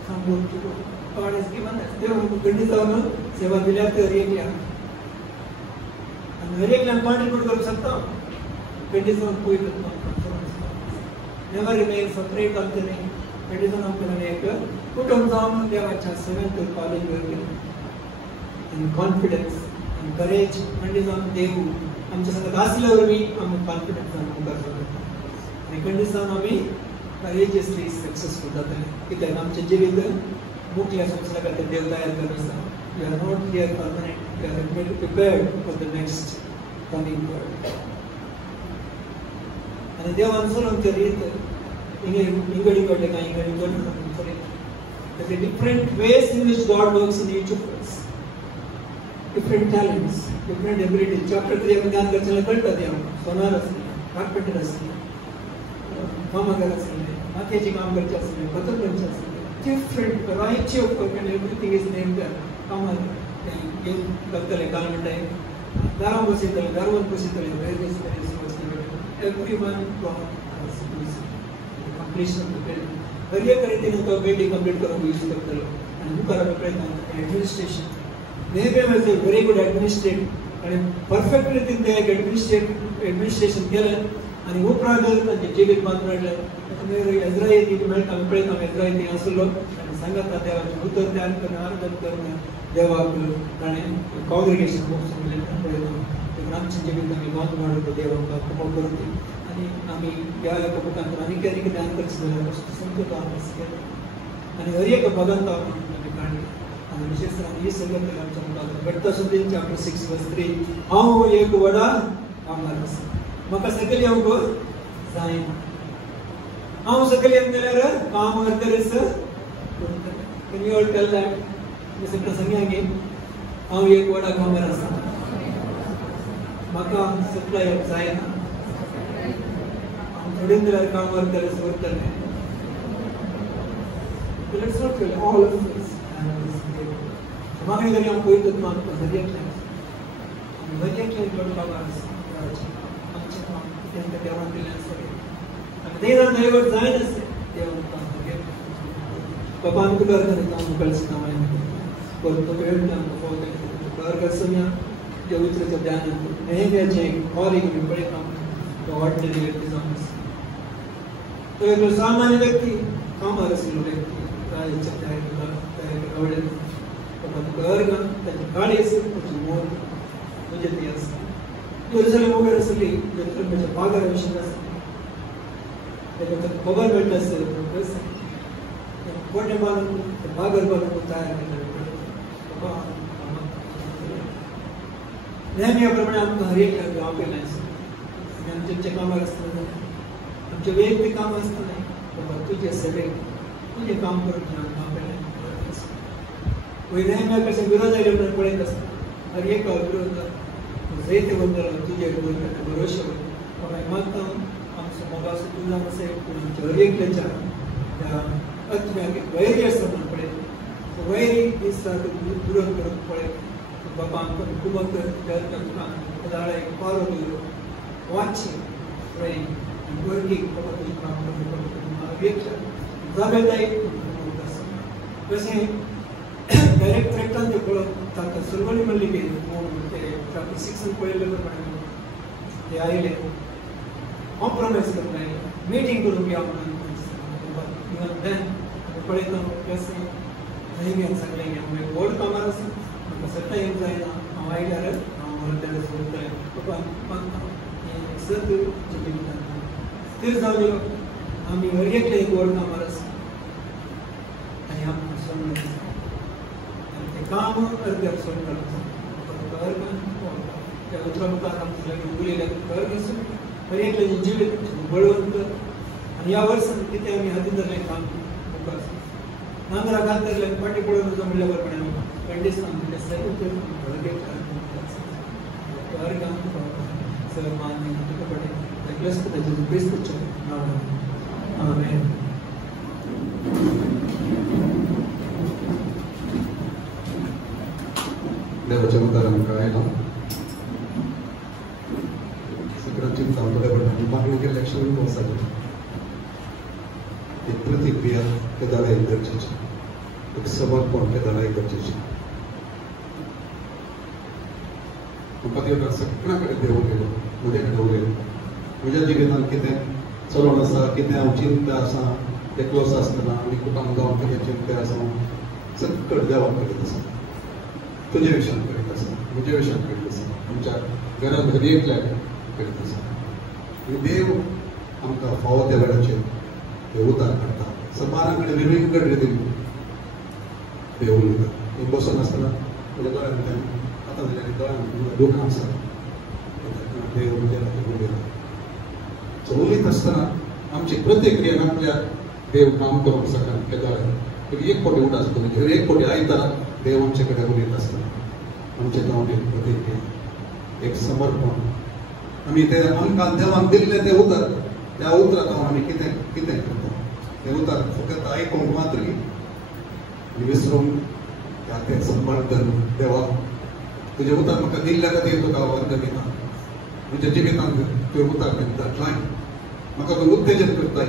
some work to do. God has given us. देव हमको गंडी जाऊन सेवा दिल्या तर एक या आणि एक लाख कॉन्ट्रीब्यूट करू शकता गंडी जाऊन कोई never remain separate on the name. गंडी जाऊन आपण एक कुटुंब जाऊन देवाच्या सेवेत कॉलेज वर गेलो and confidence and courage गंडी जाऊन देव आमच्या संगत असल्यावर मी आम्ही कॉन्फिडन्स जाऊन मुखार सरता आणि गंडी जाऊन आम्ही courageously successful जातले कित्याक आमचें जिवीत मुख्य संस्था खातीर देव तयार करता आसा we are not here permanent we are prepared for the next coming world आनी देव अनुसरून ते रीत इंगडी कडले काय इंगडी कडले there are different ways in which God works in each of us different talents different abilities chapter 3 मध्ये ज्ञान करचेला कळटा ते सोनार असले कार्पेंटर असले कामगार असले माथ्याचे काम करचे असले पथक करचे असले different variety of work and everything is named कामार हे करतले काल म्हणटाय दारां बसयतले दारवन बसयतले various works everyone completion of the building हर एक रीतीन तो बिल्डिंग कंप्लीट करून यूज करतलो आणि मुखार प्रयत्न एडमिनिस्ट्रेशन नेहमी म्हणजे व्हेरी गुड एडमिनिस्ट्रेट आणि परफेक्ट रीतीन ते एडमिनिस्ट्रेशन केलं आणि उपरांत तांचे जिवीत बांदून हाडलें इस्रायल ती मेळटा पळयता इस्रायल ती आसलो आनी सांगता देवाचें उतर तयार करून आराधन करून देवाक ताणें कॉंग्रिगेशन पळयता आमचें जिवीत आमी बांदून हाडून देवाक खूब करता आनी आमी ह्या एका बुकांतून आनी कितें कितें करचें जाल्यार समजता आनी हर एक भगवंत आमी काडली आनी विशेष ही संगत आमच्या मुखार घडटा सुद्दां चॅप्टर 6 वर्स 3 हांव एक व्हडा कामगार आसा म्हाका सकयल येवंक जायना हांव सकयल येवंक गेल्यार काम करतलेच can you all tell that मी सगळ्या सांगया हांव एक व्हडा कामगार आसा म्हाका सकयल येवंक जायना हांव थोडीं जाल्यार काम करतलेच उरतलें let's not kill all of us. मागणी जरी हम कोई तो मान को जरिया क्या लोग बाबा आमचे काम त्यांच्या देवान दिलेलं सगळे आणि ते जर नवीवर जायन असते देवान काम बाबा तुला करत काम कळसना माहिती परंतु वेळ ना कर कसम्या जे उतरचं ध्यान नेहमीचे और एक बड़े काम तो ऑर्डिनरी व्यक्ती जाऊन तो एक सामान्य व्यक्ती कामार असलेला व्यक्ती काय इच्छा आहे काय आवडेल घर का त्याची गाडी असेल त्याची मोर म्हणजे ती असते जेरुसलेम वगैरे असली जेरुसलेमच्या बागाविषयी असते त्याच्यात खबर भेटत असेल कसं कोठे बांधून बागर बांधून तयार केलं नेहमीप्रमाणे आमकां हर एक गांव केलें आनी आमचे कामार आसतना आमचे वैयक्तीक काम आसतना बाबा तुजे सेवेक तुजें काम करून हांव केलें नेहमी कशें विरोध आयले म्हणून पळयत आसता हर एक विरोध जैते बंदर तुजे भरोशा बाबा मागता आमचो मोगा तुझा असे हर एक त्या अत्म्याक वैरी आसता म्हणून पळयत वैरी दिसता विरोध करून पळयत बाबा आमकां हुकूमत जाळे पारो दिलो वाचचे भुरगीं बाबा तुजें काम करून जबाबदारी कशें डायरेक्ट ट्रॅक्टरान ते पळोवप ताका सुरवणी म्हणली की ट्रॅफिक सिक्सन पळयलें ते आयले कॉम्प्रोमायज करून आयले मिटींग करून या म्हणून पळयता कशें नेहमी सांगलें की हांव व्हड कामार आसा म्हाका सट्टा येवंक जायना हांव आयल्यार हांव मला तेन्ना सोडटलें बाबा सत स्थिर जावन आमी हर एकले एक व्हड कामार आसा आनी आमकां सोडून काम अर्ध्याक सोडून घर त्या उतरा मुखार आमचे उलयले घर घेसून हर एकले जिवीत बळवंत आनी ह्या वर्सान कितें आमी हातीन धरलें काम मुखार नांगराक हात धरले फाटी पडून वचो म्हणल्या बरोबर आमी कंडिशन घर काम सर्वमान्य तुका पडे क्रिस्तुचे क्रिस्तुचे नांव आमेन देवाच्या उदाहरण कळायला सगळं चिंता बरे पडटा मागणी केलें लक्षण वचत एक प्रतिक्रिया ते धाडा गरजेची एक समर्पण ते धाडा गरजेची म्हाका देव सगळ्या कडेन देव उलयलो म्हजे कडेन उलयलो म्हज्या जिवितांत कितें चलून आसा कितें हांव चिंता आसा एकलोस आसतना आनी कुटुंब जावन कितें चिंते आसा सगळें देवाक करीत आसा तुझे विशयान करीत आसा म्हज्या विशयान करीत आसा आमच्या घरांत हर एकल्याक करीत आसा आनी देव आमकां फावो त्या वेळाचेर हे उतार काडटा सबारां कडेन वेगवेगळे रितीन देव उलयता एक बसून आसतना म्हज्या दोळ्यांतल्यान आतां जाल्यार दोळ्यांत दुखां आसा देव म्हज्या खातीर उलयता सो उलयत आसतना आमची प्रतिक्रिया आपल्या देव काम करूंक शकना हे दोळ्यान एक फावटी उदास करून एक फावटी आयतारा देव आमचे कडेन उलयत आसता आमचे गांवांत एक प्रतिक्रिया एक समर्पण आमी ते आमकां देवान दिल्लें तें उतर त्या उतराक हांव आमी कितें कितें करता तें उतर फकत आयकूंक मात्र आनी विसरूंक तें सांबाळ धरून देवा तुजें उतर म्हाका दिल्ल्या खातीर तुका हांव वंदन दिता म्हज्या जिवितांत तुवें उतर दिता म्हाका तूं उत्तेजन करताय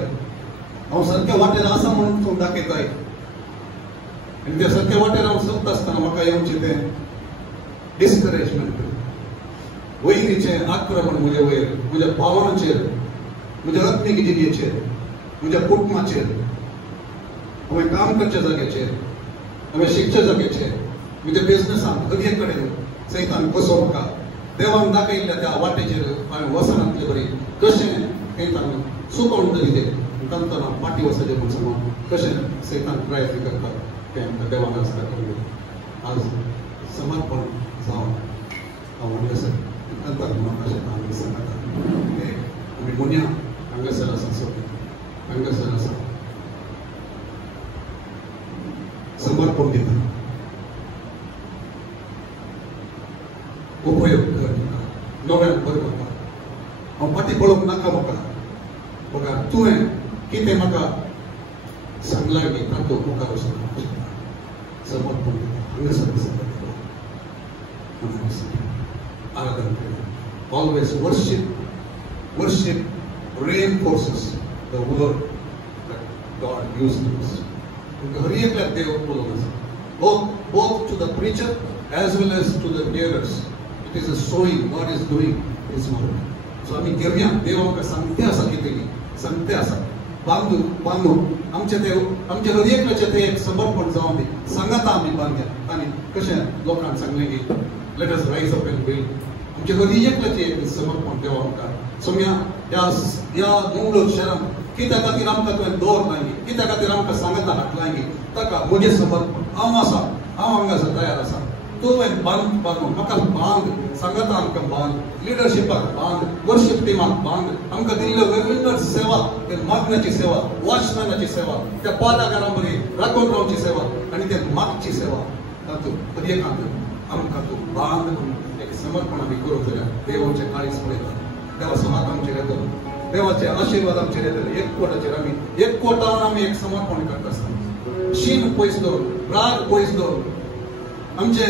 हांव सारक्या वाटेर आसा म्हणून तूं दाखयताय आनी त्या सारक्या वाटेर हांव चलता आसतना म्हाका येवचें तें डिस्करेजमेंट वैरीचें आक्रमण म्हजे वयर म्हज्या भावनाचेर म्हज्या आत्मीक जिणेचेर म्हज्या कुटुंबाचेर हांवें काम करच्या जाग्याचेर हांवें शिकच्या जाग्याचेर म्हज्या बिझनसांत हर एक कडेन सैतान कसो म्हाका देवान दाखयल्ल्या त्या वाटेचेर हांवें वसनांतले बरी कशें सैतान सुकोवन दिलें दमतना पाटी वचचें म्हूण सांगून कशें सैतान प्रयत्न करता तें आमकां देवान आसता करून आज समर्पण जावन हांव हांगासर अंतर म्हणून अशें आमी सांगता आमी मुन्या हांगासर आसा सोबत हांगासर आसा समर्पण दिता उपयोग करता नव्यान बरें करता हांव फाटीं पळोवंक नाका म्हाका बघा तुवें कितें म्हाका सांगलां न्ही तातूंत मुखार समर्पण always worship reinforces the word that God used to us. Both to the preacher as well as to the hearers. It is a sowing. God is doing His work. So आम्ही घेऊया देवांका सांगते असा किती सांगते असा बांधू आमच्या हृदयाचे ते एक समर्पण जाऊन दे सांगता आम्ही बांधूया आणि कशा लोकांना सांगले की let us rise up and build आमच्या हृदयाचे एक समर्पण देवांका सोम्या या मुंगलोर शहरात कित्या खातीर आमकां तुवें दवरलांगी कित्या खातीर आमकां सांगता हाडलांगी ताका म्हजें समर्पण हांव हांगासर तयार आसा तुवें बांदून म्हाका बांद सांगता आमकां बांद लिडरशिपाक बांद वर्शिप टिमाक बांद आमकां दिल्ल्यो वेगवेगळ्यो सेवा ते मागण्याची सेवा वॉचमॅनाची सेवा त्या पादागारा मदीं राखून रावची सेवा आनी ते मागची सेवा तातूंत हृदयाकांत आमकां तूं बांद एक समर्पण आमी करूंक जाल्यार देवाचें काळीज पळयता देवाचो हात आमचेर येतलो देवाचे आशीर्वाद आमचेर येतले एकवटान आमी एक समर्पण करता आसतना शीन पयस दवर राग पयस दवर आमचे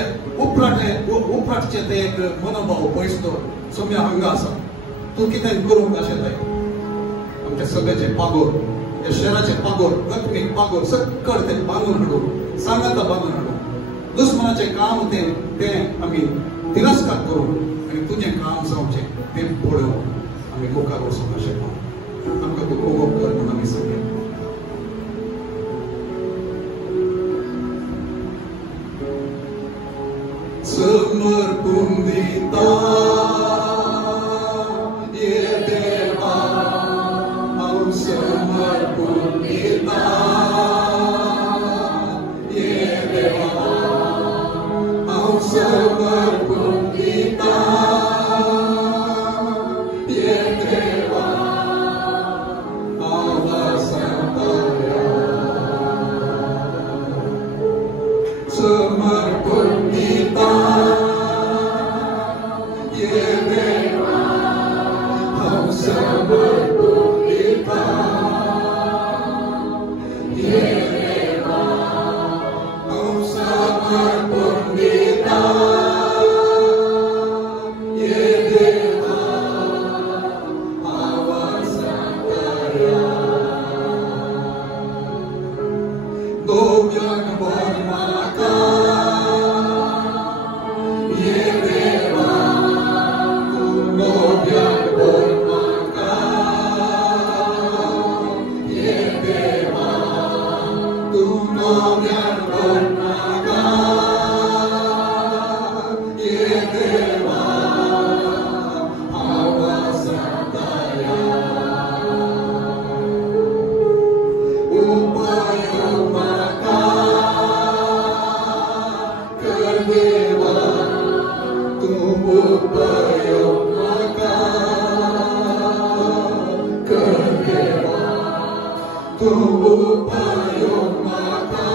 उपराटचे ते एक मनोभाव पयस दवर सोम्या हांगा आसा तूं कितें करूंक आशेताय आमच्या सगळ्याचे पागोर या शहराचे पागोर आत्मीक पागोर सक्कळ ते बांदून हाडून सांगता बांदून हाडून दुश्मनाचे काम ते आमी तिरस्कार करून आनी तुजें काम जावचें ते पळोवन आमी मुखार वचूंक शकता आमकां तूं कोवप कर म्हणून आमी सांगया समर्पून दिता ये देवा हांव समर्पून दिता ये देवा हांव समर्पून दिता ये देवा समर्पून दिता ये देवा हांव समर्पून दिता ये देवा हांव समर्पूण दिता ये देवा आवाज करा दोग्यान भर म्हाका ये देवा तूं दोग्यान भर म्हाका ये देवा तूं दोग्यान भर म्हाका ये देवा आवाज करा उपयोग म्हाका कर देवा तूं उपयोग म्हाका कर देवा तूं उपयोग म्हाका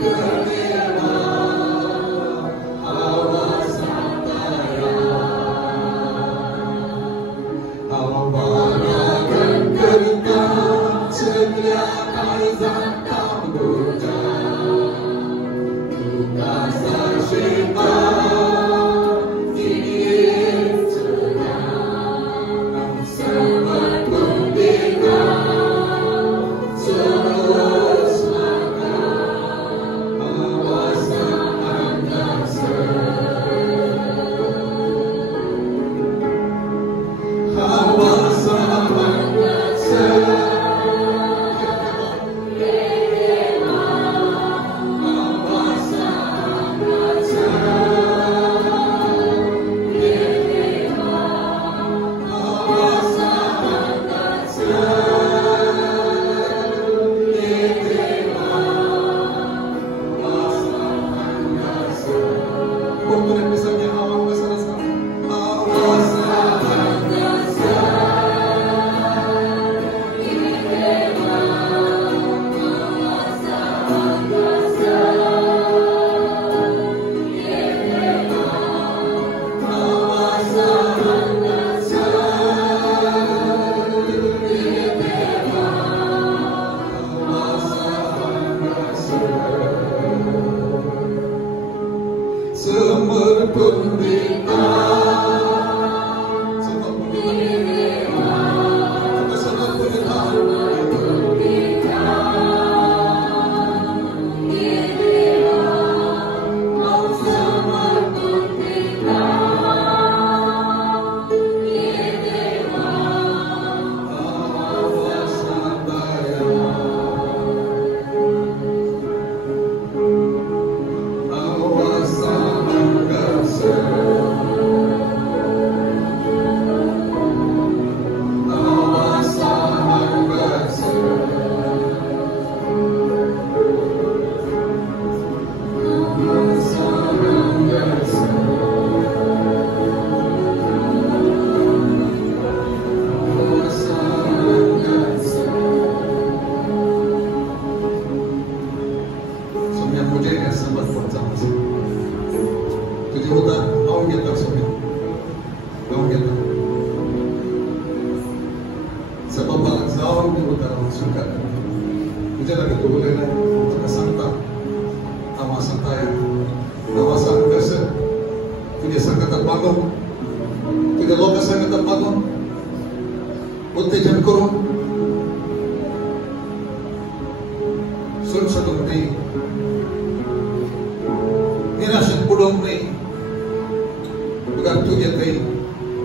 कर देवा आवाज करा हांव बारागण करता सगळ्या काळजांत काम करता तुका साशेता तिणेच हांव समर्पूण दिता मुझे हे समर्पण जावं तुझे उदार हांव घेता सगळें हांव घेता सबाबाक जावन तूं उदार हांव स्वीकार करता तुझे लागीं तूं उलयलें तुका सांगता हांव सांगता हांव सांग कसं तुझे संगत बांदून तुझ्या लोकां संगत बांदून उत्तेजन करून सुरक्षित नाही निराशेत बुडवून नाही तुका तुझे काही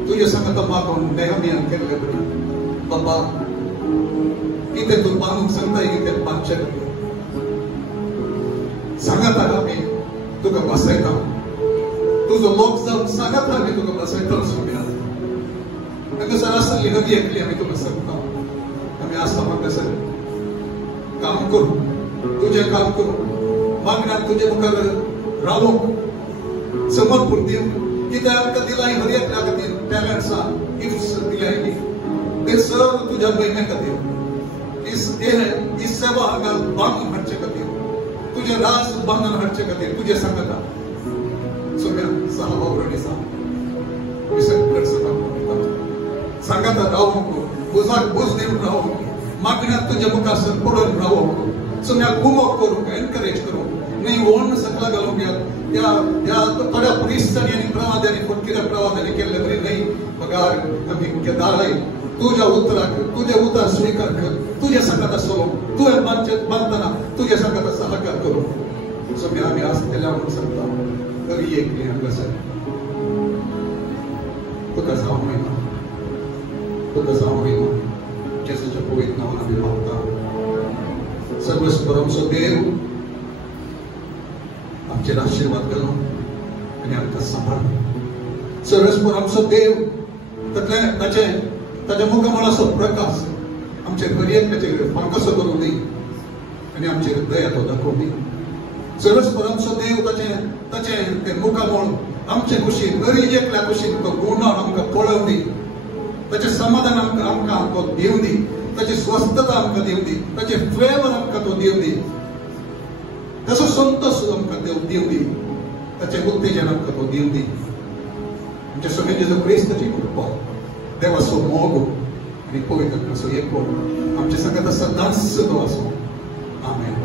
तुझे संगत मागून नेहमियान केले बाबा इथे तू बांधून सांगता इथे बांधचे सांगता आम्ही तुका बसयता तुझो लोक जाऊन सांगता आम्ही तुका बसयता सोम्या सर असली नदी ऐकली आम्ही तुका सांगता आम्ही आसा म्हाका सर काम करू तुझे काम करू मागण्यात तुझे मुखार रावू समर्पण दिवं कित्याक आमकां दिलाय हर एकल्या खातीर टॅलंट्स गिफ्ट्स दिलाय ते सर्व तुझ्या महिमे खातीर ही सेवा हांगा बांदून हाडचे खातीर तुझे राज बांदून हाडचे खातीर तुझे सांगता सोम्या सहा वावरणी सांगता रावू बुजाक बुज दिवन रावू मागण्यात तुझे मुखार पडून रावू सोम्या घुमोक करूंक एनकरेज करूंक नहीं ओन सकला घालूंक त्या थोड्या परिस्थिती आणि प्रवाद्यांनी फटकिऱ्या प्रवाद्यांनी केले तरी नाही पगार आम्ही केदाराय तुझ्या उतराक तुझे उतार स्वीकार कर तुझे संगत असलो तू बांधताना तुझे संगत सहकार करू सोम्या आम्ही आज केल्या म्हणून सांगता तरी एक हांगा सर तुका जावं महिना तुका जावं महिना जेसूच्या पवित्र नावान आम्ही मागता सर्वस्परमचो देव आमचेर आशीर्वाद घालून आनी आमकां सांभाळून सर्वस्परमचो देव ताच्या मुखामळाचो प्रकाश आमचेर हर एकल्याचेर फांकसो करूं दी आनी आमचेर दया तो दाखोवं दी सर्वस्परमचो देव ताचे ते मुखामळ आमचे कुशीन हर एकल्या कुशीन तो गुणान आमकां पळोवन दी ताचें समाधान आमकां तो दिवं दी ताची स्वस्थता आमकां दिवं दी ताचे फेवर आमकां तो दिवं दी ताचो संतोष आमकां दिवं दी ताचें उत्तेजन आमकां तो दिवं दी आमचे सगळे जेजू क्रिस्ताची कृपा देवाचो मोग आनी पवित्र आमचे संगत सदांच तो आसूं आमेन.